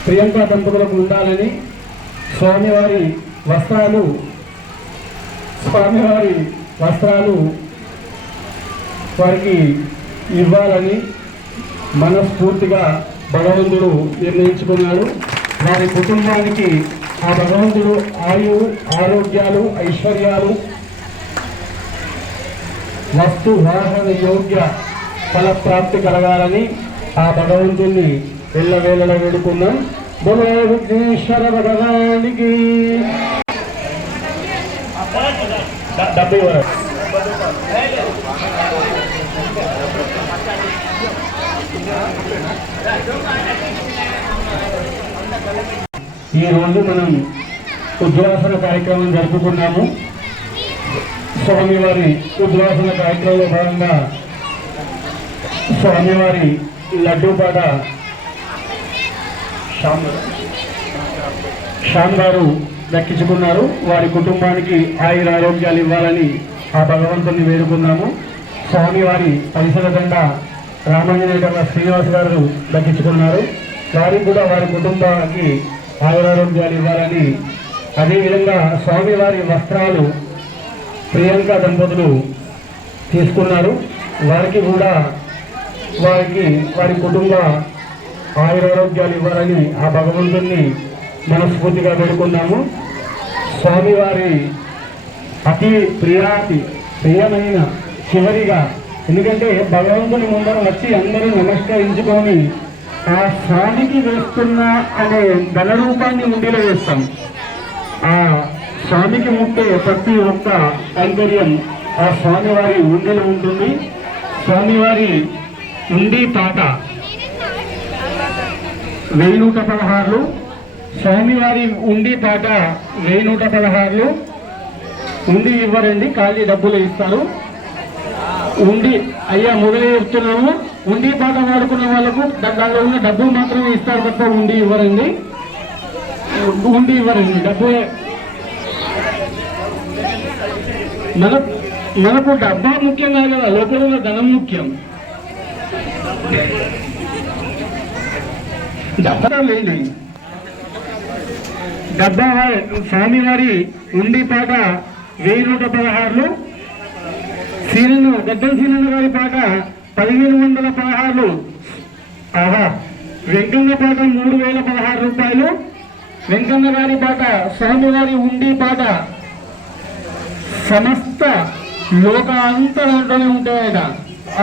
ప్రియాంక దంపతులకు ఉండాలని స్వామివారి వస్త్రాలు వారికి ఇవ్వాలని మనస్ఫూర్తిగా భగవంతుడు నిర్ణయించుకున్నాడు. వారి కుటుంబానికి ఆ భగవంతుడు ఆయువు, ఆరోగ్యాలు, ఐశ్వర్యాలు, వస్తు వాహన యోగ్య ఫలప్రాప్తి కలగాలని ఆ భగవంతుణ్ణి ఎల్లవేళలా వేడుకున్నాం. బోలో విఘ్నేశ్వర భగవానికి. ఈరోజు మనం ఉద్వాసన కార్యక్రమం జరుపుకున్నాము. స్వామివారి ఉద్వాసన కార్యక్రమంలో భాగంగా స్వామివారి లడ్డూపాట శ్యామ్ గారు దక్కించుకున్నారు. వారి కుటుంబానికి ఆయుర ఆరోగ్యాలు ఇవ్వాలని ఆ భగవంతుని వేడుకున్నాము. స్వామివారి పరిసర దండ రామాంజనేయ శ్రీనివాస్ గారు దక్కించుకున్నారు. వారికి కూడా వారి కుటుంబానికి ఆయురారోగ్యాలు ఇవ్వాలని, అదేవిధంగా స్వామివారి వస్త్రాలు ప్రియాంక దంపతులు తీసుకున్నారు. వారికి కూడా వారి కుటుంబ ఆయురారోగ్యాలు ఇవ్వాలని ఆ భగవంతుణ్ణి మనస్ఫూర్తిగా వేడుకున్నాము. స్వామివారి అతి ప్రియమైన చివరిగా, ఎందుకంటే భగవంతుని ముందర వచ్చి అందరూ నమస్కరించుకొని ఆ స్వామికి వేస్తున్న అనే ధన రూపాన్ని ఉండిలో వేస్తాం. ఆ స్వామికి ముట్టే ప్రతి ఒక్క కైంకర్యం ఆ స్వామివారి ఉండిలో ఉంటుంది. స్వామివారి ఉండి పాట 1116, స్వామివారి ఉండి పాట 1116. ఉండి ఇవ్వరండి, ఖాళీ డబ్బులు ఇస్తారు. ఉండి అయ్యా మొదలే చెప్తున్నాము. ఉండి పాట వాడుకున్న వాళ్ళకు దానిలో ఉన్న డబ్బులు మాత్రమే ఇస్తారు తప్ప ఉండి ఇవ్వరండి. డబ్బు మనకు డబ్బా ముఖ్యం కాదు కదా, లోపల ఉన్న ధనం ముఖ్యం. డబ్బా లేదు. డబ్బా స్వామివారి ఉండి పాట 1116. గడ్డం సీనన్న గారి పాట 1516. వెంకన్న పాట 3016 రూపాయలు. వెంకన్న గారి పాట స్వామివారి ఉండి పాట సమస్త లోక అంతా దాంట్లోనే ఉంటాయట.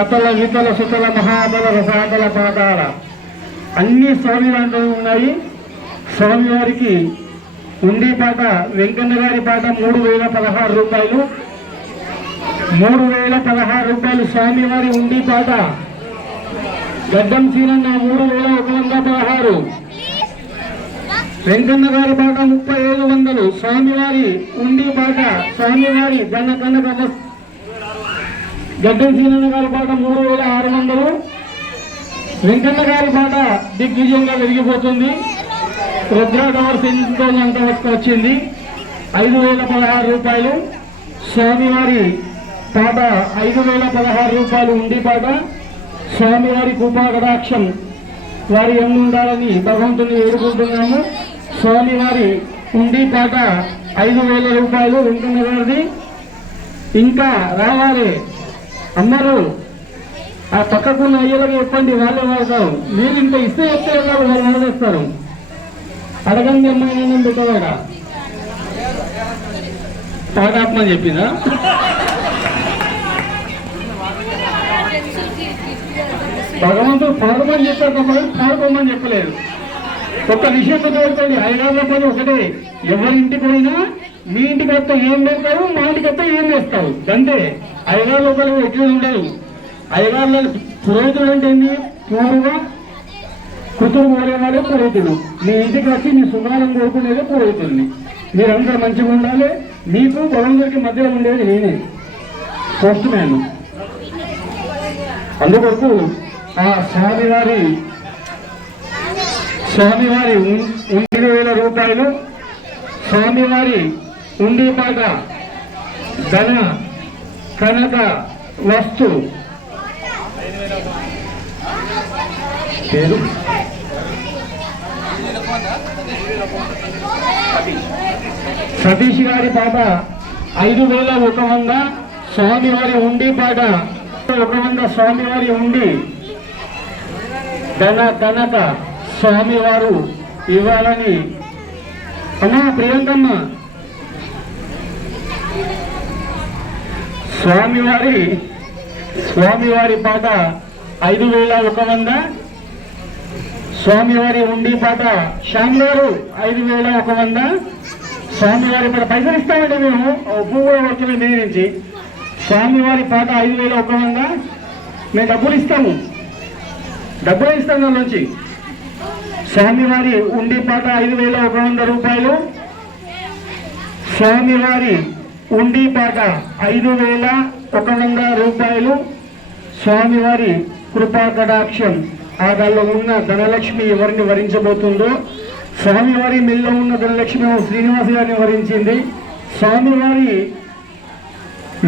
అతల వితల సుతల మహాబల రసాతల పాతాల అన్ని స్వామి దాంట్లోనే ఉన్నాయి. స్వామివారికి ఉండి పాట వెంకన్న గారి పాట 3016 రూపాయలు. 3016 రూపాయలు స్వామివారి ఉండి పాట. గడ్డం సీనన్న 3116. వెంకన్న గారి పాట 3500. స్వామివారి ఉండి పాట స్వామివారి కనక గడ్డం సీనన్న గారి పాట 3600. వెంకన్న గారి పాట దిగ్విజయంగా వెలిగిపోతుంది. రుద్ర టవర్స్ ఎంతో అంత వచ్చింది 5016 రూపాయలు. స్వామివారి పాట 5016 రూపాయలు ఉండి పాట. స్వామివారి కృపా కటాక్షం వారి ఎన్ని ఉండాలని భగవంతుని వేడుకుంటున్నాము. స్వామివారి ఉండి పాట 5000 రూపాయలు వెంకన్న గారిది. ఇంకా రావాలి అమ్మరు, ఆ పక్కకున్న అయ్యలకు చెప్పండి, వాళ్ళే వాడతారు. మీరు ఇంకా ఇస్తే చెప్తే వాళ్ళు వదిలేస్తారు. అడగండి అమ్మాయి నేను పెట్టవాడ పాటాత్మని చెప్పిందా? భగవంతుడు పాడమని చెప్పారు తప్ప పాడుకోమని చెప్పలేదు. ఒక్క విషయం గుర్తుపెట్టుకోండి, హైదరాబాద్ పని ఒకటే. ఎవరింటికి పోయినా మీ ఇంటికి వస్తే ఏం పెడతావు, మా ఇంటికి వస్తే ఏం చేస్తావు అంతే. హైదరాబాద్ లోపల ఎట్లు ఉండదు. హైదరాబాద్ పురోహితుడు అంటే ఏంటి? పూర్వగా కుతురు కోరేవాడే పురోహితుడు. మీ ఇంటికి వచ్చి మీ సుమారం కోరుకునేదే పురోహితుడిని. మీరందరూ మంచిగా ఉండాలి. మీకు భగవంతుడికి మధ్యలో ఉండేది నేనే, పోస్ట్ మ్యాన్. అందుకొరకు ఆ స్వామివారి 1000 రూపాయలు స్వామివారి ఉండి పాట ధన కనక వస్తు పేరు సతీష్ గారి పాట 5100. స్వామివారి ఉండి పాట 100 స్వామివారి ఉండి కనుక స్వామివారు ఇవ్వాలని. అమ్మా ప్రియాంకమ్మ, స్వామివారి పాట 5100. స్వామివారి ఉండి పాట శ్యామ్ గారు 5100. స్వామివారి పాట పైసలు ఇస్తామండి మేము, పువ్వు కూడా వస్తుంది మీ నుంచి. స్వామివారి పాట 5100. మేము డబ్బులు ఇస్తాము దాని నుంచి. స్వామివారి ఉండి పాట 5100 రూపాయలు. స్వామివారి ఉండి పాట 5100 రూపాయలు. స్వామివారి కృపా కటాక్షం, ఆ దానిలో ఉన్న ధనలక్ష్మి ఎవరిని వరించబోతుందో, స్వామివారి మెల్లో ఉన్న ధనలక్ష్మి శ్రీనివాస్ గారిని వరించింది. స్వామివారి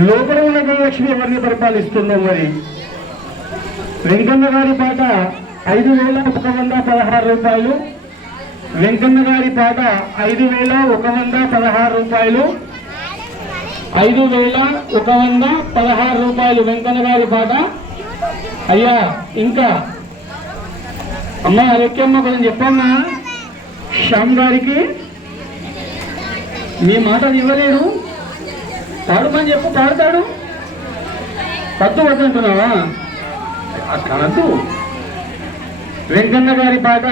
లోపల ఉన్న ధనలక్ష్మి ఎవరిని పరిపాలిస్తుందో మరి. వెంకన్న గారి పాట 5116 రూపాయలు. వెంకన్న గారి పాట 5116 రూపాయలు. 5116 రూపాయలు వెంకన్న గారి పాట. అయ్యా ఇంకా అమ్మా అలెక్కమ్మ కొంచెం చెప్పమ్మా. శ్యామ్ గారికి మీ మాట ఇవ్వలేడు, పాడుమని చెప్పు, పాడతాడు. వద్దంటున్నావా? కాదు. వెంకన్న గారి పాట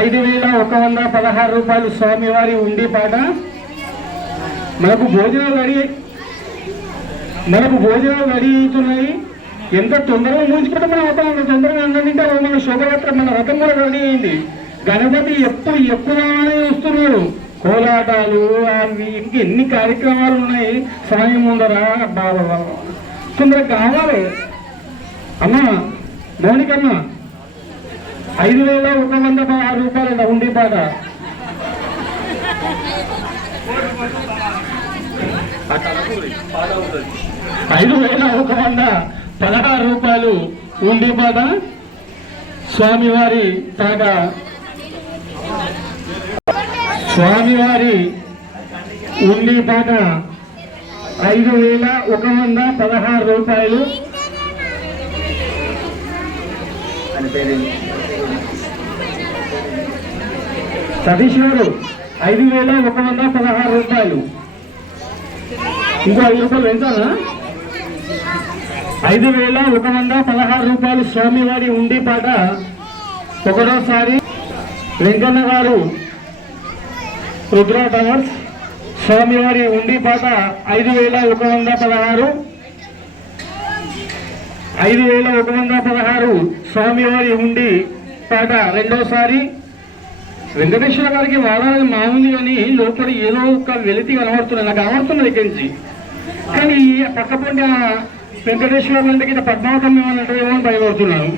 5116 రూపాయలు స్వామివారి ఉండి పాట. మనకు భోజనాలు రెడీ అవుతున్నాయి. ఎంత తొందరగా ముగించుకుంటే మనం అవుతాం, అంత తొందరగా అన్నంటే మన శోభయాత్ర, మన రథం కూడా రెడీ అయింది. గణపతి ఎప్పుడు ఎక్కువగానే వస్తున్నారు. కోలాటాలు అవి ఇంక ఎన్ని కార్యక్రమాలు ఉన్నాయి సమయం ముందర. బాబా తొందరగా కావాలి. అమ్మా మౌనికమ్మ 5116 రూపాయలు ఉండి పాట. ₹5116 ఉండి పాట స్వామివారి పాట. స్వామివారి ఉండి పాట 5116 రూపాయలు. సతీష్ గారు 5116 రూపాయలు. ఇంకో 5 రూపాయలు పెంచాలా? 5116 రూపాయలు స్వామివారి ఉండి పాట. ఒకటోసారి వెంకన్న గారు రుద్ర టవర్స్ స్వామివారి ఉండి పాట 5116. 5116 స్వామివారి ఉండి పాట. రెండోసారి వెంకటేశ్వర గారికి వాడాలని మామూలు కానీ లోపల ఏదో ఒక వెలితి కనబడుతున్నాయి, నాకు కనబడుతున్నది ఇక్కడి నుంచి. కానీ పక్కపొంటి వెంకటేశ్వర ఇంటికి పద్మావతం ఏమన్నట్టు ఏమో భయపడుతున్నాను.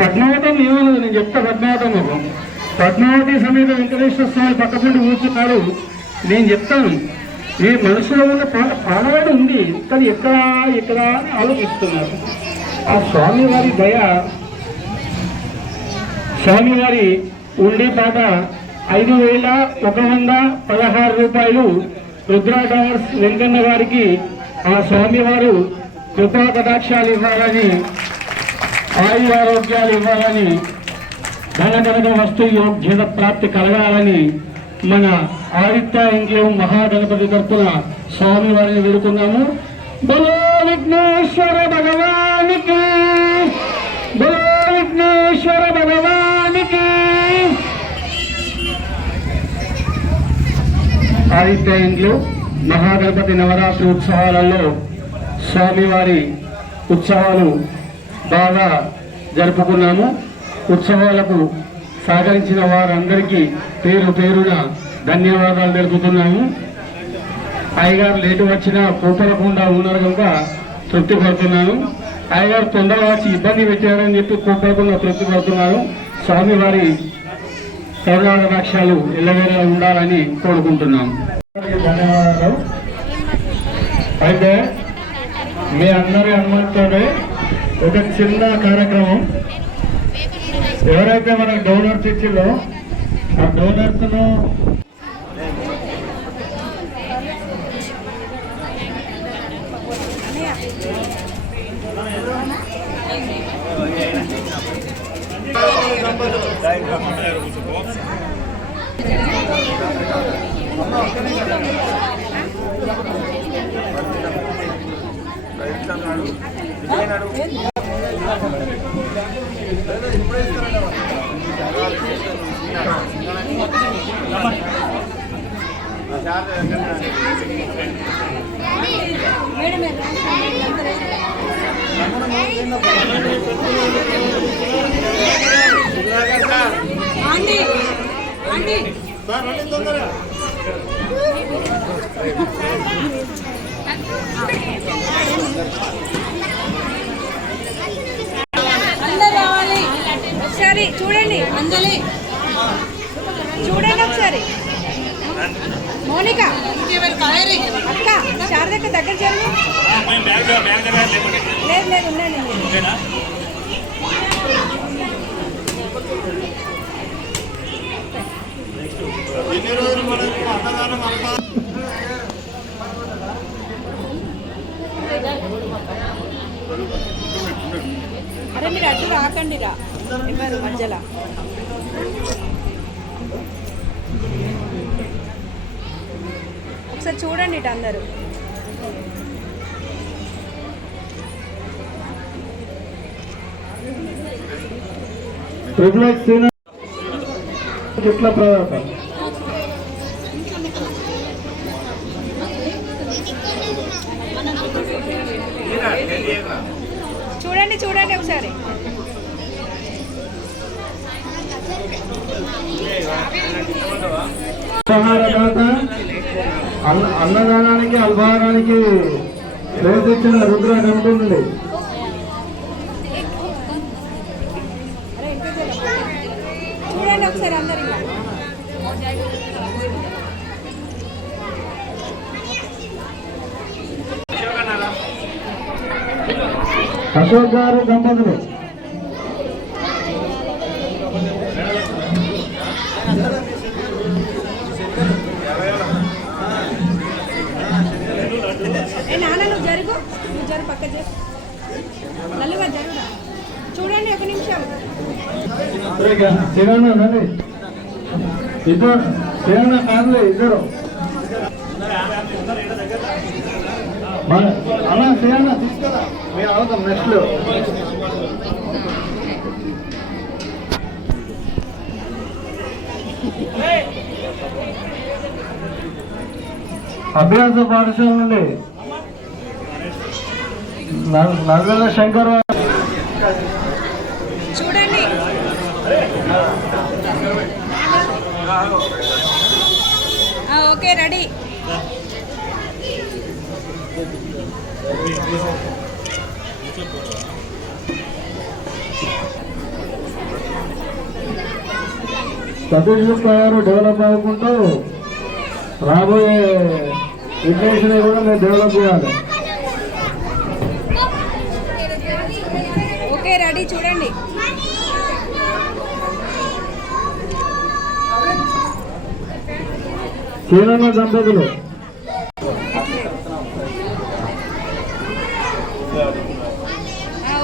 పద్మావతం ఏమన్నది నేను చెప్తా. పద్మావతి సమేత వెంకటేశ్వర స్వామి పక్కపొంటి కూర్చున్నారు. నేను చెప్తాను, మీ మనసులో ఉన్న పాడవాడు ఉంది, కానీ ఎక్కడా అని ఆలోచిస్తున్నారు. ఆ స్వామివారి దయ. స్వామివారి ఉండి పాట 5116 రూపాయలు. రుద్రా టవర్స్ వెంకన్న గారికి ఆ స్వామివారు కృపా కటాక్షాలు ఇవ్వాలని, ఆయురారోగ్యాలు ఇవ్వాలని, ధనగణక వస్తు యోగ్యత ప్రాప్తి కలగాలని మన ఆదిత్య ఇంకేం మహాగణపతి తరపున స్వామివారిని వేడుకున్నాము. బలో విఘ్నేశ్వర భగవానికి, బలో విఘ్నేశ్వర భగవానికి. ఆదిత్య ఇంట్లో మహాగణపతి నవరాత్రి ఉత్సవాలలో స్వామివారి ఉత్సవాలు బాగా జరుపుకున్నాము. ఉత్సవాలకు సహకరించిన వారందరికీ పేరు పేరున ధన్యవాదాలు తెలుపుతున్నాము. అయ్యగారు లేటు వచ్చినా కోపడకుండా ఉన్నారు కనుక తృప్తి పడుతున్నాను. అయ్యగారు తొందరగా వచ్చి ఇబ్బంది పెట్టారని చెప్పి కోపడకుండా తృప్తి పడుతున్నాను. స్వామివారి కరుణాకటాక్షాలు ఎల్లవేళ ఉండాలని కోరుకుంటున్నాం. ధన్యవాదాలు. అయితే మీ అందరి అనుమతితోనే ఒక చిన్న కార్యక్రమం. ఎవరైతే మనకు డోనర్స్ ఇచ్చిందో ఆ డోనర్స్ను అందరూ రావాలి ఒకసారి చూడండి. అంజలి చూడండి ఒకసారి. మౌనిక అక్క శారదక్క దగ్గర జరుగు. లేదు లేదు ఉండండి. అరే మీరు అడ్డు రాకండి రా ఎవరు మధ్యలో. ఒకసారి చూడండి ఇటు అందరూ. ఎట్లా ప్రవర్తన చూడండి చూడండి ఒకసారి. అన్నదానానికి అల్పాహారానికి ప్రవేశించిన రుద్ర కనుకుంటుంది. చూడండి ఒకసారి అందరు. అశోక్ గారు దంపతులు నాన్న నువ్వు జరుగు పక్క జరుగు. నల్లుగా జరుగురా. చూడండి ఒక నిమిషం. ఇద్దరు కాదులే ఇద్దరు అలా సేన తీసుకురా. మేము అవుతాం నెక్స్ట్. అభ్యాస పాఠశాల నుండి నగర శంకర్ చూడండి. Okay ready. సతీష్ గారు డెవలప్ అవ్వకుంటూ రాబోయే విద్యార్థిని కూడా మీరు డెవలప్ చేయాలి. ఓకే రెడీ చూడండి. చీరన్న దంపతులు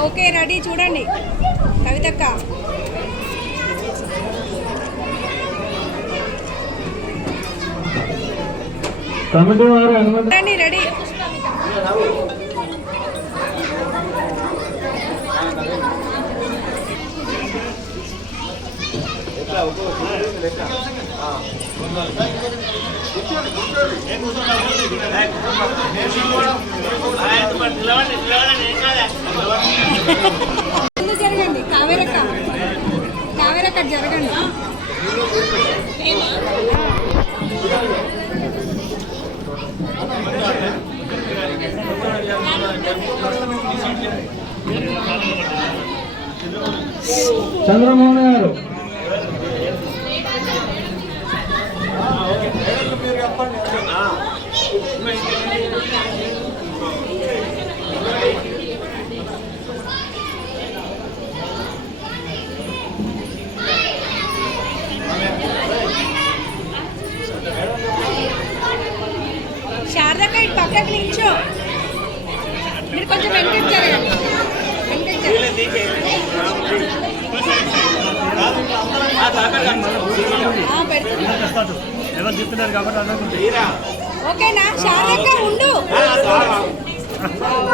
ఓకే రెడీ చూడండి. కవితక్క కమిటీ వారు అనుమతి రెడీ. జరగండి. కావేరక్క జరగండి. చంద్రమోహన్ గారు శారదక్క ఇటు పక్కకి నించో. మీరు కొంచెం వెంకట్ జరగండి. వెంకట్ జరగండి. పెడుతున్నా. ఎవరు చెప్తున్నారు కాబట్టి అనుకుంటే ఓకేనా శారదక్క ఉండు.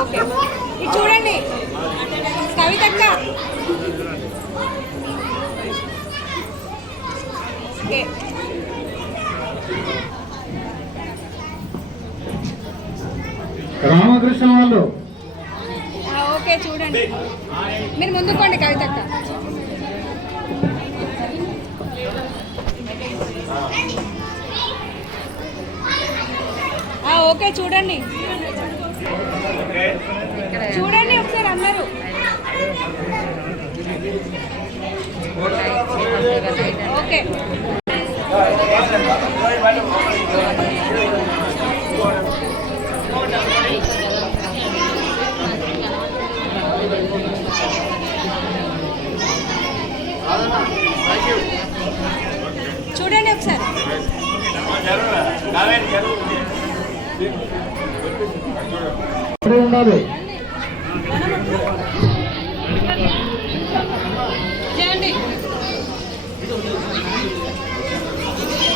ఓకే ఇది చూడండి కవితక్క. ఓకే రామకృష్ణ వాళ్ళు ఓకే చూడండి మీరు ముందుకోండి కవితక్క. ఓకే చూడండి చూడండి ఒకసారి అందరూ. ఓకే చూడండి ఒకసారి. ఉండాలి చేయండి.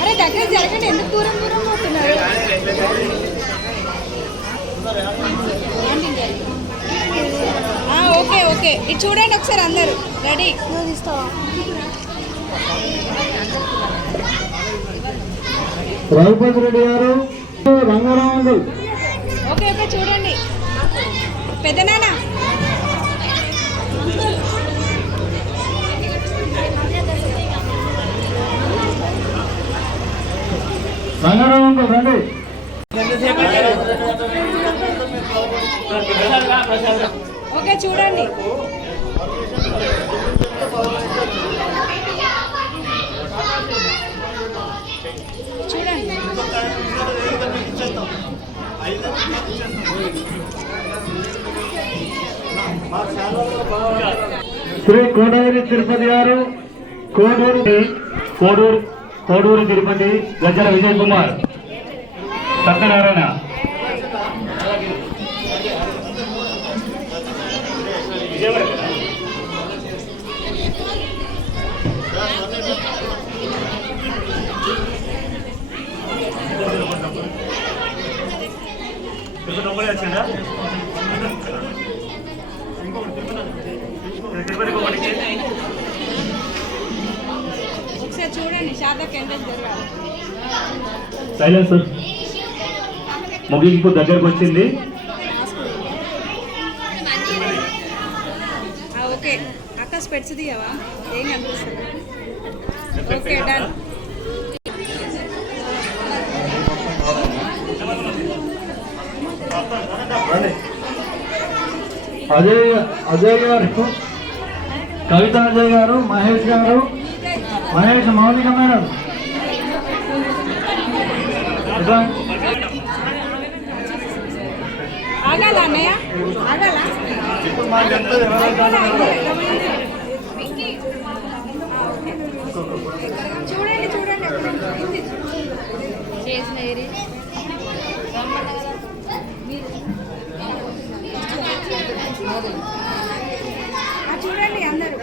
అరే దగ్గర జరగండి, ఎందుకు దూరం దూరం పోతున్నారు? ఓకే ఓకే ఇది చూడండి ఒకసారి అందరూ. రెడీ తీస్తావా? రఘుపతి రెడ్డి గారు, రంగారావు. ఓకే ఓకే చూడండి పెద్దనాన్న. రంగారావు రండి. ఓకే చూడండి చూడండి. శ్రీ కోడూరి తిరుపతి గారు, కోడూరు తిరుపతి, గజ్జల విజయ్ కుమార్, సత్యనారాయణ. ఒకసారి చూడండి శారదకి ఎంట్రెన్స్ జరగాలి. సైలెన్స్ ముగింపు దగ్గరకు వచ్చింది. ఓకే అక్క స్పెట్స్ దిగవా? ఏం కనిపిస్తుంది? Okay done. అజయ్ గారు, కవిత అజయ్ గారు, మహేష్ గారు, మౌనిక మేడం. ఆగాల అన్నయ్య ఆగాల. చూడండి చూడండి చూడండి అందరూ.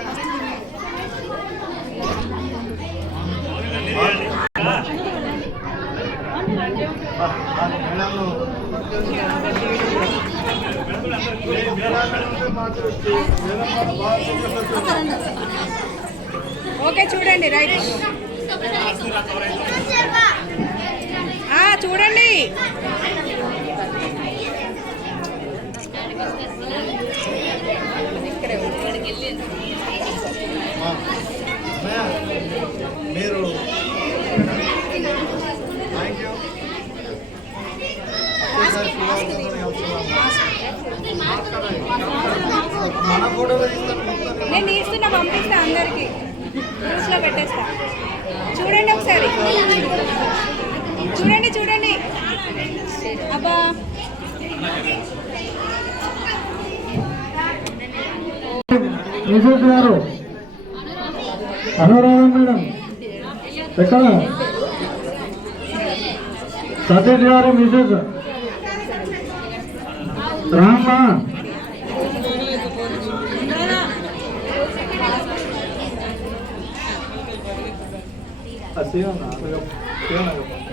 ఓకే చూడండి రైట్. చూడండి మీరు నేను తీస్తున్నా పంపిస్తా అందరికి గ్రూప్స్లో పెట్టేస్తా. చూడండి ఒకసారి చూడండి చూడండి. అబ్బా మిసెస్ గారు, అనురాధ మేడం ఎక్కడ? సతీష్ గారు, మిసెస్ రామ్మా.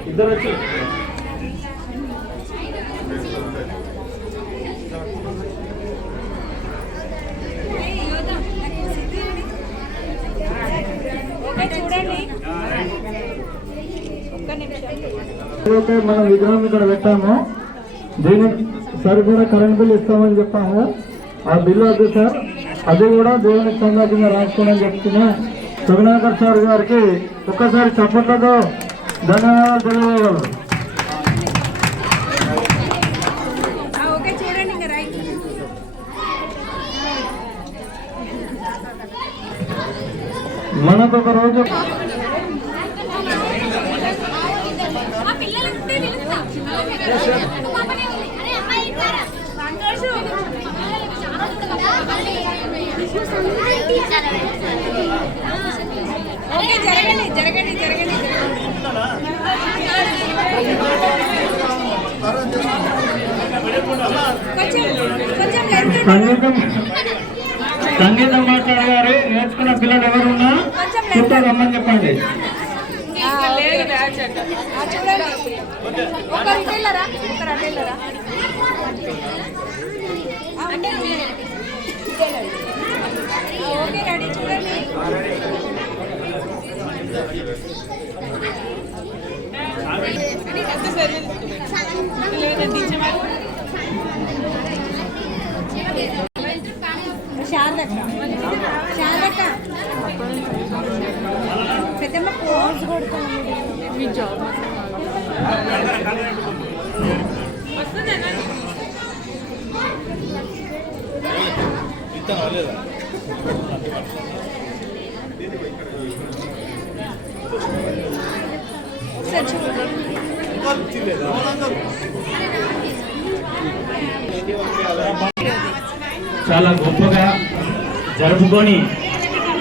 ఇద్దరు వచ్చి చూడండి ఒక్క నిమిషం. ఏదైతే మనం విగ్రహం ఇక్కడ పెట్టామో దీనికి సరిపడా కరెంట్ బిల్ ఇస్తామని చెప్పాము. ఆ బిల్లు వద్దు సార్, అది కూడా దేవునికి చందా కింద రాసుకోమని చెప్తున్నా. సుగుణాకర్ సార్ గారికి ఒక్కసారి చప్పట్లతో ధన్యవాదాలు తెలియగలరు. ఓకే చూడండి ఇంకా రైట్. మనకు ఒక రోజు ఓకే జరగండి జరగండి జరగండి. సంగీతం మాట్లాడగారు నేర్చుకున్న పిల్లలు ఎవరున్నా చుట్టూ రమ్మని చెప్పండి. చూడండి ఒకరు ఇటు వెళ్ళరా, ఒకరు అటు వెళ్ళరా. ఓకే రెడీ చూడండి. శారదక్క శారదక్క పెద్దమ్మ పోజ్ కొడుతుంది. చాలా గొప్పగా జరుపుకొని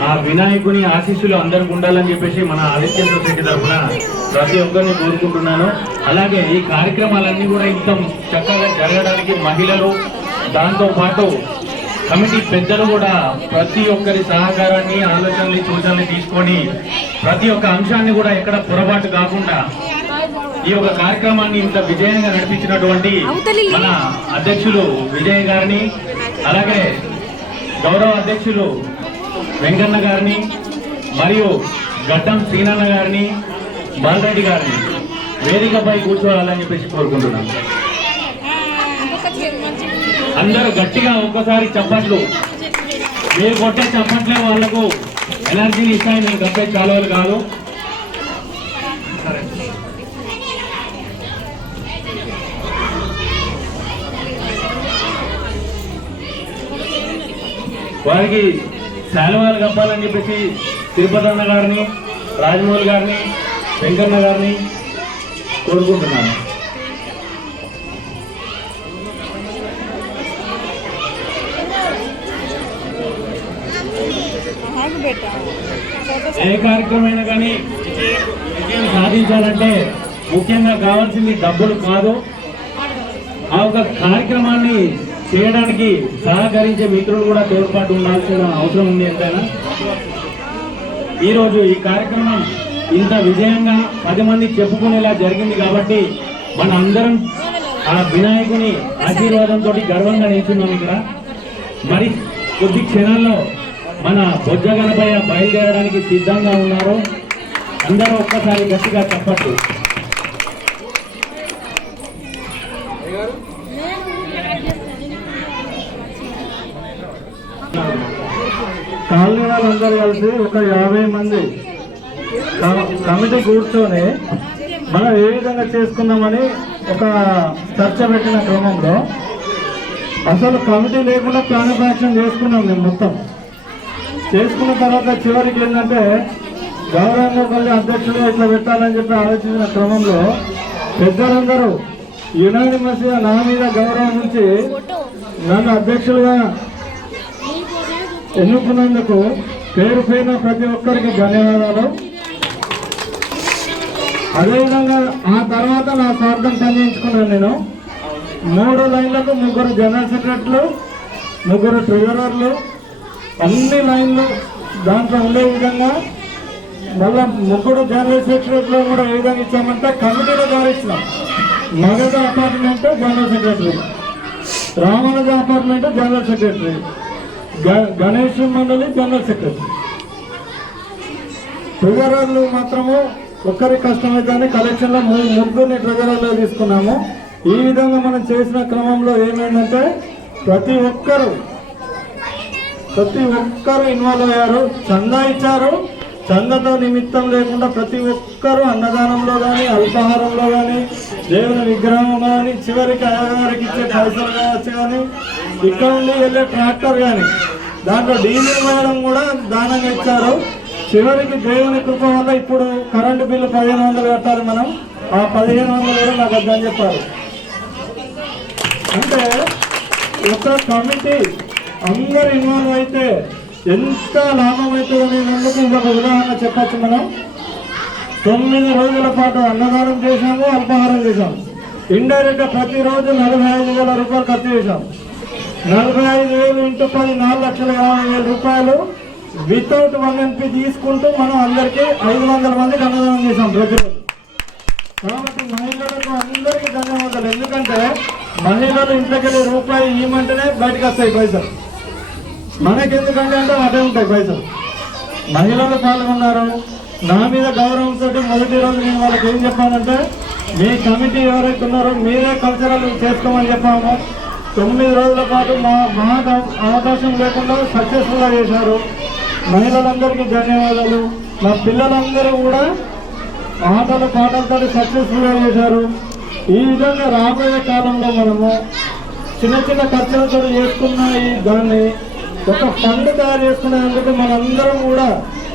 ఆ వినాయకుని ఆశీస్సులు అందరికి ఉండాలని చెప్పేసి మన ఆదిత్య సొసైటీ తరఫున ప్రతి ఒక్కరిని కోరుకుంటున్నాను. అలాగే ఈ కార్యక్రమాలన్నీ కూడా ఇంత చక్కగా జరగడానికి మహిళలు, దాంతో పాటు కమిటీ పెద్దలు కూడా ప్రతి ఒక్కరి సహకారాన్ని, ఆలోచనలు, సూచనలు తీసుకొని ప్రతి ఒక్క అంశాన్ని కూడా ఎక్కడ పొరపాటు కాకుండా ఈ యొక్క కార్యక్రమాన్ని ఇంత విజయంగా నడిపించినటువంటి మన అధ్యక్షులు విజయ్ గారిని, అలాగే గౌరవ అధ్యక్షులు వెంకన్న గారిని, మరియు గడ్డం శ్రీనన్న గారిని, బాలరెడ్డి గారిని వేదికపై కూర్చోవాలని చెప్పేసి కోరుకుంటున్నాను. అందరూ గట్టిగా ఒక్కసారి చప్పట్లు, మీరు కొట్టే చప్పట్లే వాళ్లకు ఎనర్జీని ఇస్తాయి, నేను గప్పే కాలువలు కాదు. వారికి శాలువాలు కప్పాలని చెప్పేసి తిరుపతి అన్న గారిని, రాజమౌళి గారిని, వెంకన్న గారిని కోరుకుంటున్నాను. ఏ కార్యక్రమం కానీ విజయం సాధించాలంటే ముఖ్యంగా కావాల్సింది డబ్బులు కాదు. ఆ ఒక కార్యక్రమాన్ని చేయడానికి సహకరించే మిత్రులు కూడా తోడ్పాటు ఉండాల్సిన అవసరం ఉంది. ఎంతైనా ఈరోజు ఈ కార్యక్రమం ఇంత విజయంగా 10 మంది చెప్పుకునేలా జరిగింది కాబట్టి మన అందరం ఆ వినాయకుని ఆశీర్వాదంతో గర్వంగా నిల్చున్నాం ఇక్కడ. మరి కొద్ది క్షణాల్లో మన బొజ్జ గణపయ్య బయలుదేరడానికి సిద్ధంగా ఉన్నారు. అందరూ ఒక్కసారి గట్టిగా చెప్పట్టు. కాలనీ వాళ్ళందరూ కలిసి ఒక 50 మంది కమిటీ కూర్చొని మనం ఏ విధంగా చేసుకుందామని ఒక చర్చ పెట్టిన క్రమంలో అసలు కమిటీ లేకుండా ప్లాన్ ఆఫ్ యాక్షన్ చేసుకున్నాం. మేము మొత్తం చేసుకున్న తర్వాత చివరికి ఏంటంటే గౌరవంగా మళ్ళీ అధ్యక్షులుగా ఇట్లా పెట్టాలని చెప్పి ఆలోచించిన క్రమంలో పెద్దలందరూ యునానిమస్గా నా మీద గౌరవం నుంచి నన్ను అధ్యక్షులుగా ఎన్నుకున్నందుకు పేరు పేరున ప్రతి ఒక్కరికి ధన్యవాదాలు. అదేవిధంగా ఆ తర్వాత నా స్వార్థం పనిచేయించుకున్నాను. నేను 3 లైన్లకు 3 జనరల్ సెక్రటరీలు, 3 ట్రెజరర్లు, అన్ని లైన్లు దాంట్లో ఉండే విధంగా మళ్ళీ ముగ్గురు జనరల్ సెక్రటరీలో కూడా ఏ విధంగా ఇచ్చామంటే కమిటీలో ద్వారా ఇచ్చినాం. Magadha apartment general secretary, Ramaraja apartment general secretary, Ganesh మండలి జనరల్ సెక్రటరీ. ట్రెజరర్లు మాత్రము ఒక్కరికి కష్టమైతే కలెక్షన్లో ముగ్గురిని ట్రెజరర్లో తీసుకున్నాము. ఈ విధంగా మనం చేసిన క్రమంలో ఏమైందంటే ప్రతి ఒక్కరు ఇన్వాల్వ్ అయ్యారు, చందా ఇచ్చారు. చందాతో నిమిత్తం లేకుండా ప్రతి ఒక్కరూ అన్నదానంలో కానీ, అల్పాహారంలో కానీ, దేవుని విగ్రహం కానీ, చివరికి అయ్యగారికి ఇచ్చే పైసలు కావచ్చు కానీ, ఇక్కడ నుండి వెళ్ళే ట్రాక్టర్ కానీ దాంట్లో డీజిల్ వేయడం కూడా దానంగా ఇచ్చారు. చివరికి దేవుని కృప వల్ల ఇప్పుడు కరెంటు బిల్లు 1500 కట్టాలి మనం. ఆ 1500 కూడా నాకు వద్దని చెప్పారు. అంటే ఒక కమిటీ అందరు ఇన్వాల్వ్ అయితే ఎంత లాభం అవుతుందని అందుకు ఇంకొక ఉదాహరణ చెప్పచ్చు. మనం 9 రోజుల పాటు అన్నదానం చేశాము, అల్పాహారం చేశాము. ఇండైరెక్ట్గా ప్రతిరోజు 45,000 రూపాయలు ఖర్చు చేశాం. 45,000 ఇంటూ 10 4,50,000 రూపాయలు వితౌట్ 1 NP తీసుకుంటూ మనం అందరికీ 500 మందికి అన్నదానం చేశాం ప్రతిరోజు. కాబట్టి మహిళలకు అందరికీ ధన్యవాదాలు. ఎందుకంటే మహిళలు ఇంట్లోకి వెళ్ళి రూపాయి ఇవ్వమంటేనే బయటకు వస్తాయి పైసలు. మనకెందుకంటే అంటే అదే ఉంటాయి పైసలు. మహిళలు పాల్గొన్నారు. నా మీద గౌరవంతో మొదటి రోజు నేను వాళ్ళకి ఏం చెప్పానంటే మీ కమిటీ ఎవరైతే ఉన్నారో మీరే కల్చరల్ చేసుకోమని చెప్పాము. 9 రోజుల పాటు మాకు అవకాశం లేకుండా సక్సెస్ఫుల్గా చేశారు. మహిళలందరికీ ధన్యవాదాలు. మా పిల్లలందరూ కూడా ఆటలు పాటలతో సక్సెస్ఫుల్గా చేశారు. ఈ విధంగా రాబోయే కాలంలో మనము చిన్న చిన్న ఖర్చులతో చేసుకున్న ఈ దాన్ని ఒక ఫండ్ తయారు చేసుకునేందుకు మనందరం కూడా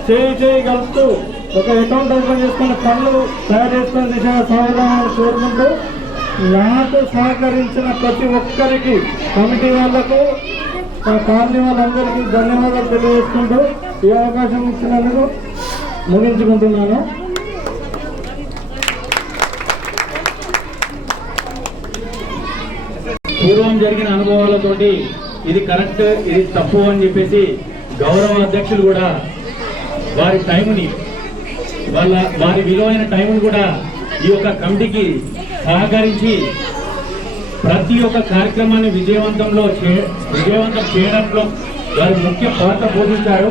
చేయి కలుపుతూ ఒక అకౌంట్ ఓపెన్ చేసుకుని ఫండ్లు తయారు చేసుకునే దిశగా సాగుదామని కోరుకుంటూ నాకు సహకరించిన ప్రతి ఒక్కరికి, కమిటీ వాళ్లకు, కాలనీ వాళ్ళందరికీ ధన్యవాదాలు తెలియజేసుకుంటూ ఈ అవకాశం ఇచ్చినందుకు ముగించుకుంటున్నాను. పూర్వం జరిగిన అనుభవాలతోటి ఇది కరెక్ట్, ఇది తప్పు అని చెప్పేసి గౌరవ అధ్యక్షులు కూడా వారి విలువైన టైంను కూడా ఈ యొక్క కమిటీకి సహకరించి ప్రతి ఒక్క కార్యక్రమాన్ని విజయవంతం చేయడంలో వారి ముఖ్య పాత్ర పోషించారు.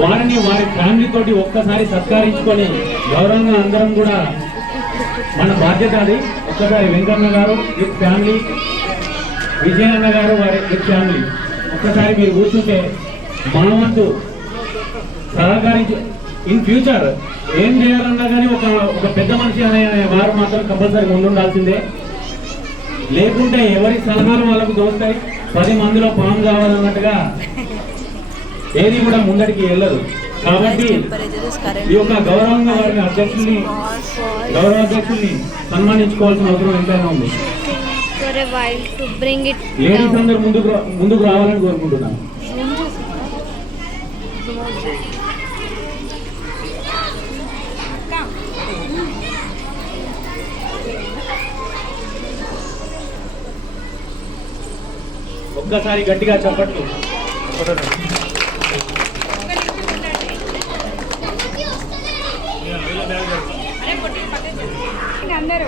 వారిని వారి ఫ్యామిలీ తోటి ఒక్కసారి సత్కరించుకొని గౌరవంగా అందరం కూడా మన బాధ్యత అది. ఒక్కసారి వెంకన్న గారు విత్ ఫ్యామిలీ, విజయన్న గారు వారి విత్ ఫ్యామిలీ ఒక్కసారి మీరు కూర్చుంటే మన వంతు సహకరించి ఇన్ ఫ్యూచర్ ఏం చేయాలన్నా కానీ ఒక పెద్ద మనిషి అనే వారు మాత్రం కంపల్సరీ ముందుండాల్సిందే. లేకుంటే ఎవరి సలహాలు వాళ్ళకు దోస్తాయి. 10 మందిలో పాము కావాలన్నట్టుగా ఏది కూడా ముందడికి వెళ్ళదు. కాబట్టి ఈ యొక్క గౌరవంగా వారిని గౌరవ అధ్యక్షుల్ని సన్మానించుకోవాల్సిన అవసరం ఎంతైనా ఉంది. లేడీస్ అందరూ ముందుకు రావాలని కోరుకుంటున్నాను. ఒక్కసారి గట్టిగా చప్పట్లు. అందరూ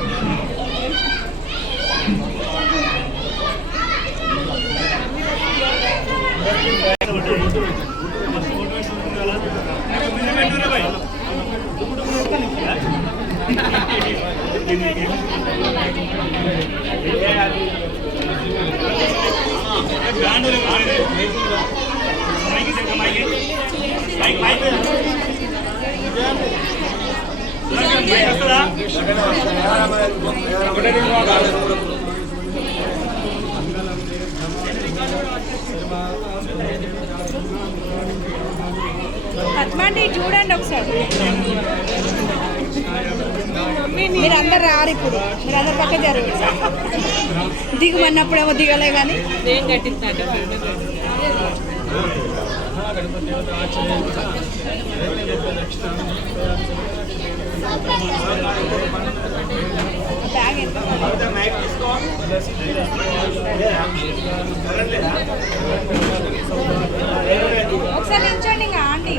పద్మాంటి చూడండి ఒకసారి. మీరు అందరు రారు, ఇప్పుడు మీరు అందరు పక్క జరుగు. దిగుమన్నప్పుడేమో దిగలే కానీ బ్యాగ్ ఎంత ఒకసారి నిల్చోండి ఇంకా ఆంటీ.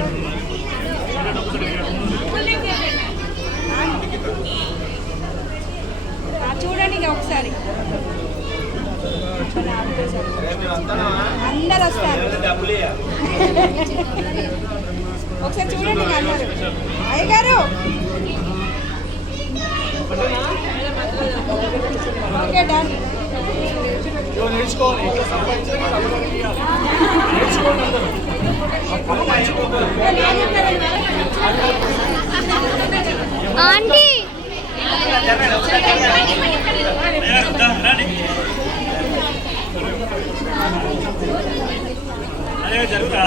చూడండి అందరూ. అయ్యగారు ఓకే డన్. ఆంటీ అదే జరుగుతా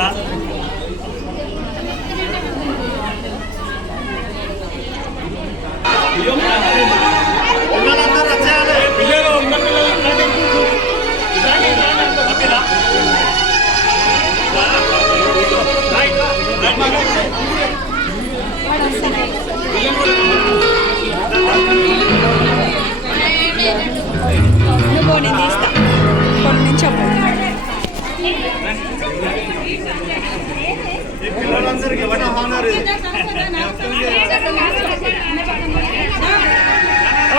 నువ్వు నేను తీస్తా కొన్ని నుంచి పిల్లలందరికీ ఎవరైనా హానర్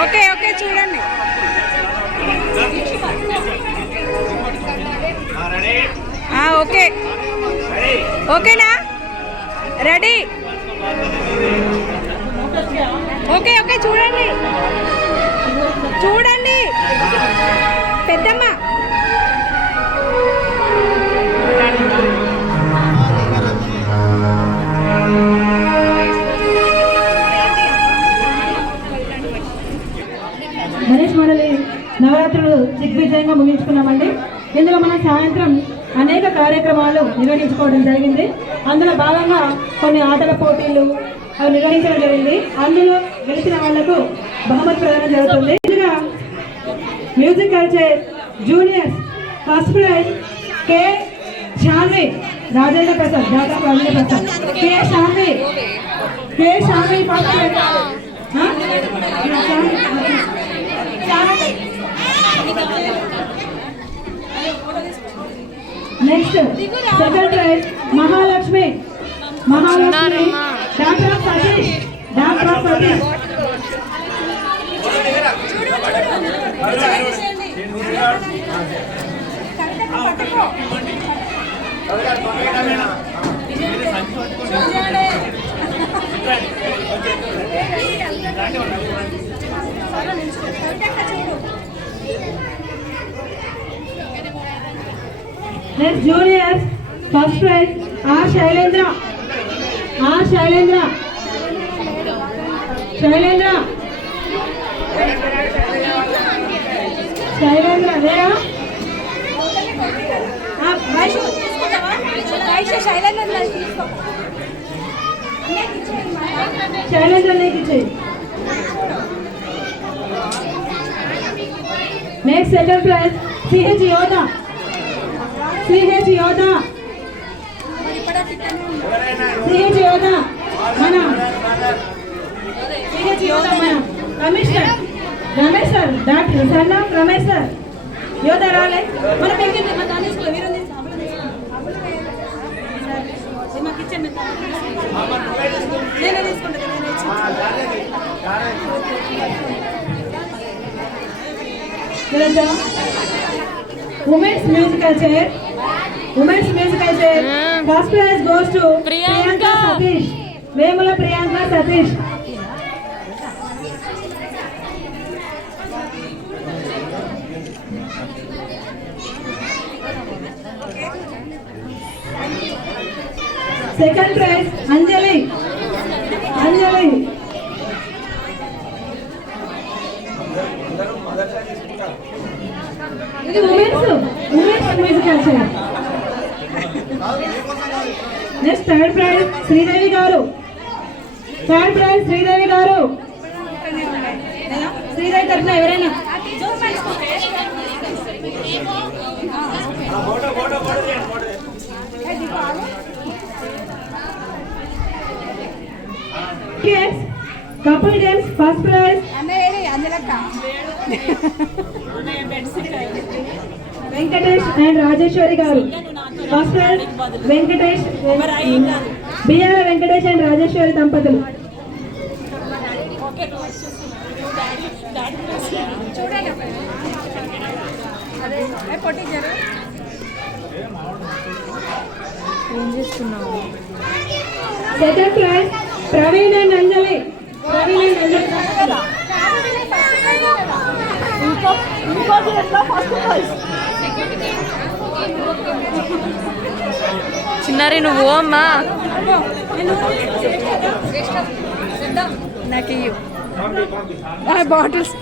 ఓకే ఓకే చూడండి. ఓకే ఓకేనా రెడీ ఓకే ఓకే చూడండి చూడండి పెద్దమ్మ. గణేష్ మండలి నవరాత్రులు దిగ్విజయంగా ముగించుకున్నామండి. ఇందులో మనం సాయంత్రం అనేక కార్యక్రమాలు నిర్వహించుకోవడం జరిగింది. అందులో భాగంగా కొన్ని ఆటల పోటీలు అవి నిర్వహించడం జరిగింది. అందులో గెలిచిన వాళ్లకు బహుమతి ప్రదానం జరుగుతుంది. ముందుగా music culture juniors first prize K Shanvi Rajendra Prasad, doctor Rajendra Prasad, K Shanvi first prize. Next second prize Mahalakshmi doctor of Satish. Next juniors first prize R Shailendra Reya Shailendra నీకు ఇచ్చేయి. నెక్స్ట్ సెకండ్ ప్రైజ్ సిహెచ్ యోధా మన కమిషనర్ రమేష్ సార్, డాక్టర్ సన్నా రమేష్ సార్ యోధా రాలే మన women's musical chair first prize goes to Priyanka Satish, Vemula Priyanka Satish. Second prize Anjali ఇది women's musical chair. Next third prize Sridevi గారు. శ్రీదేవి తరఫున ఎవరైనా couple games first prize Venkatesh and Rajeshwari గారు. First prize Venkatesh BR Venkatesh and Rajeshwari దంపతులు. ఏం చేస్తున్నావు? Second prize Praveen and Anjali. Praveen and Anjali. చిన్నారి నువ్వు అమ్మా నాకు ఇయ్యు బాటిల్స్.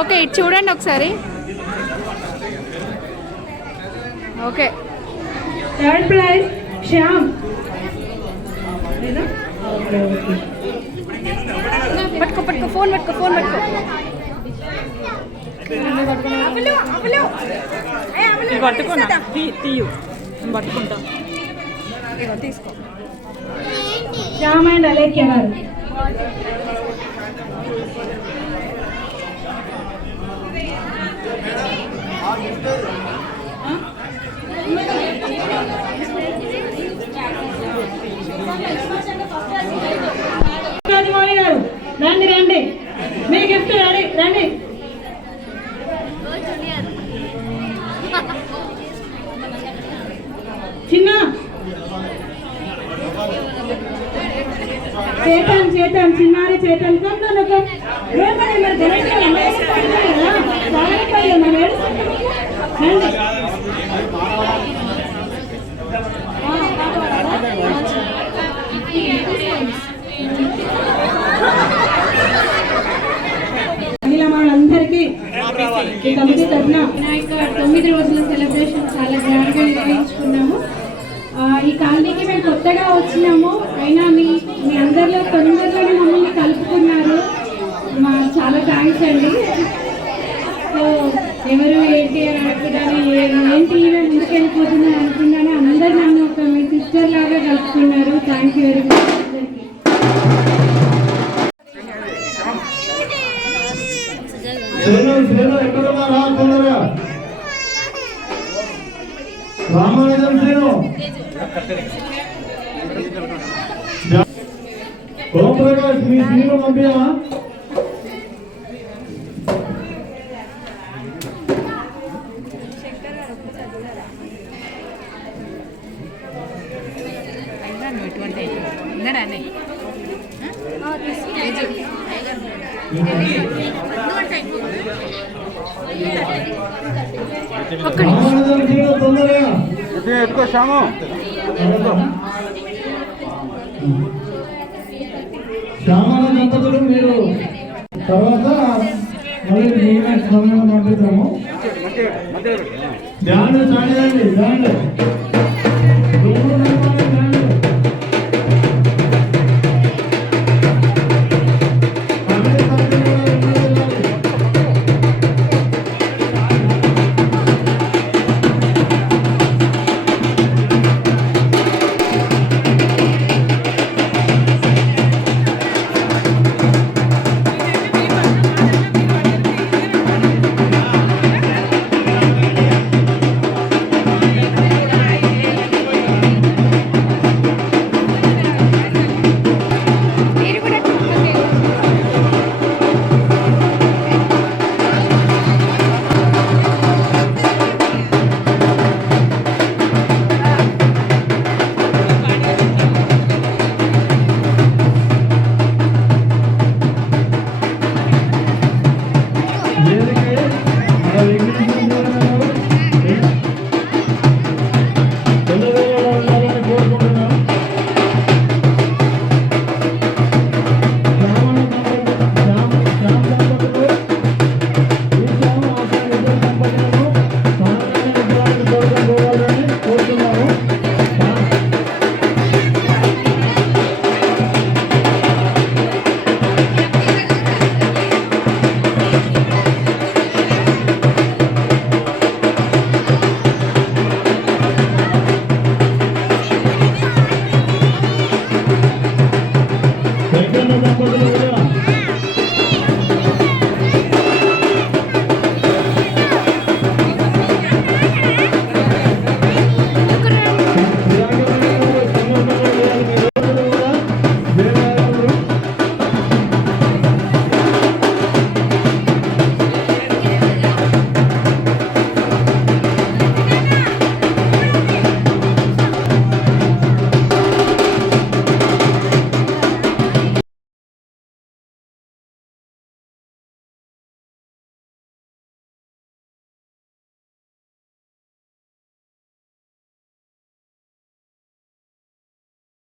ఓకే ఇటు చూడండి ఒకసారి. Okay third prize Shyam. పట్టుకో పట్టుకో ఫోన్ పట్టుకో ఫోన్ పట్టుకో. పట్టుకున్నా తీయు పట్టుకుంటా. ఇగో తీసుకో. శ్యామ్ అండ్ అలేఖ్య గారు. రాజమౌళి గారు రండి రండి, మీ గిఫ్ట్ రెడీ రండి. చిన్న చేతన్ చేతన్ చిన్నారి చేతన్ కొందరు మహిళలందరికీ ఈ కమిటీ తరఫున వినాయక 9 రోజుల సెలబ్రేషన్ చాలా గ్రాండ్గా నిర్వహించుకున్నాము. ఈ కాలనీకి మేము కొత్తగా వచ్చినాము, అయినా మీ అందరిలో తొందరలోనే మమ్మల్ని కలుపుకున్నారు. చాలా థ్యాంక్స్ అండి. సో ఎవరు ఏంటి అని అనుకున్నాను, ఏంటి ముందుకు వెళ్ళిపోతున్నారు అనుకున్నాను. అందరు నన్ను ఒక మీ సిస్టర్ లాగా కలుపుకున్నారు. థ్యాంక్ యూ వెరీ మచ్ అందరికీ. ఎక్కడున్నారా తొందరగా రామానుజం శ్రీను ఓంప్రకాష్ మీ శ్రీను పంపించమా. రామానుజం శ్రీను తొందరగా ఎత్తుకో శ్యాము. శ్యామాల దంపతులు మీరు తర్వాత మళ్ళీ మిగిలిన సమయంలో పంపిస్తాము. ధ్యానం చాలండి ధ్యానం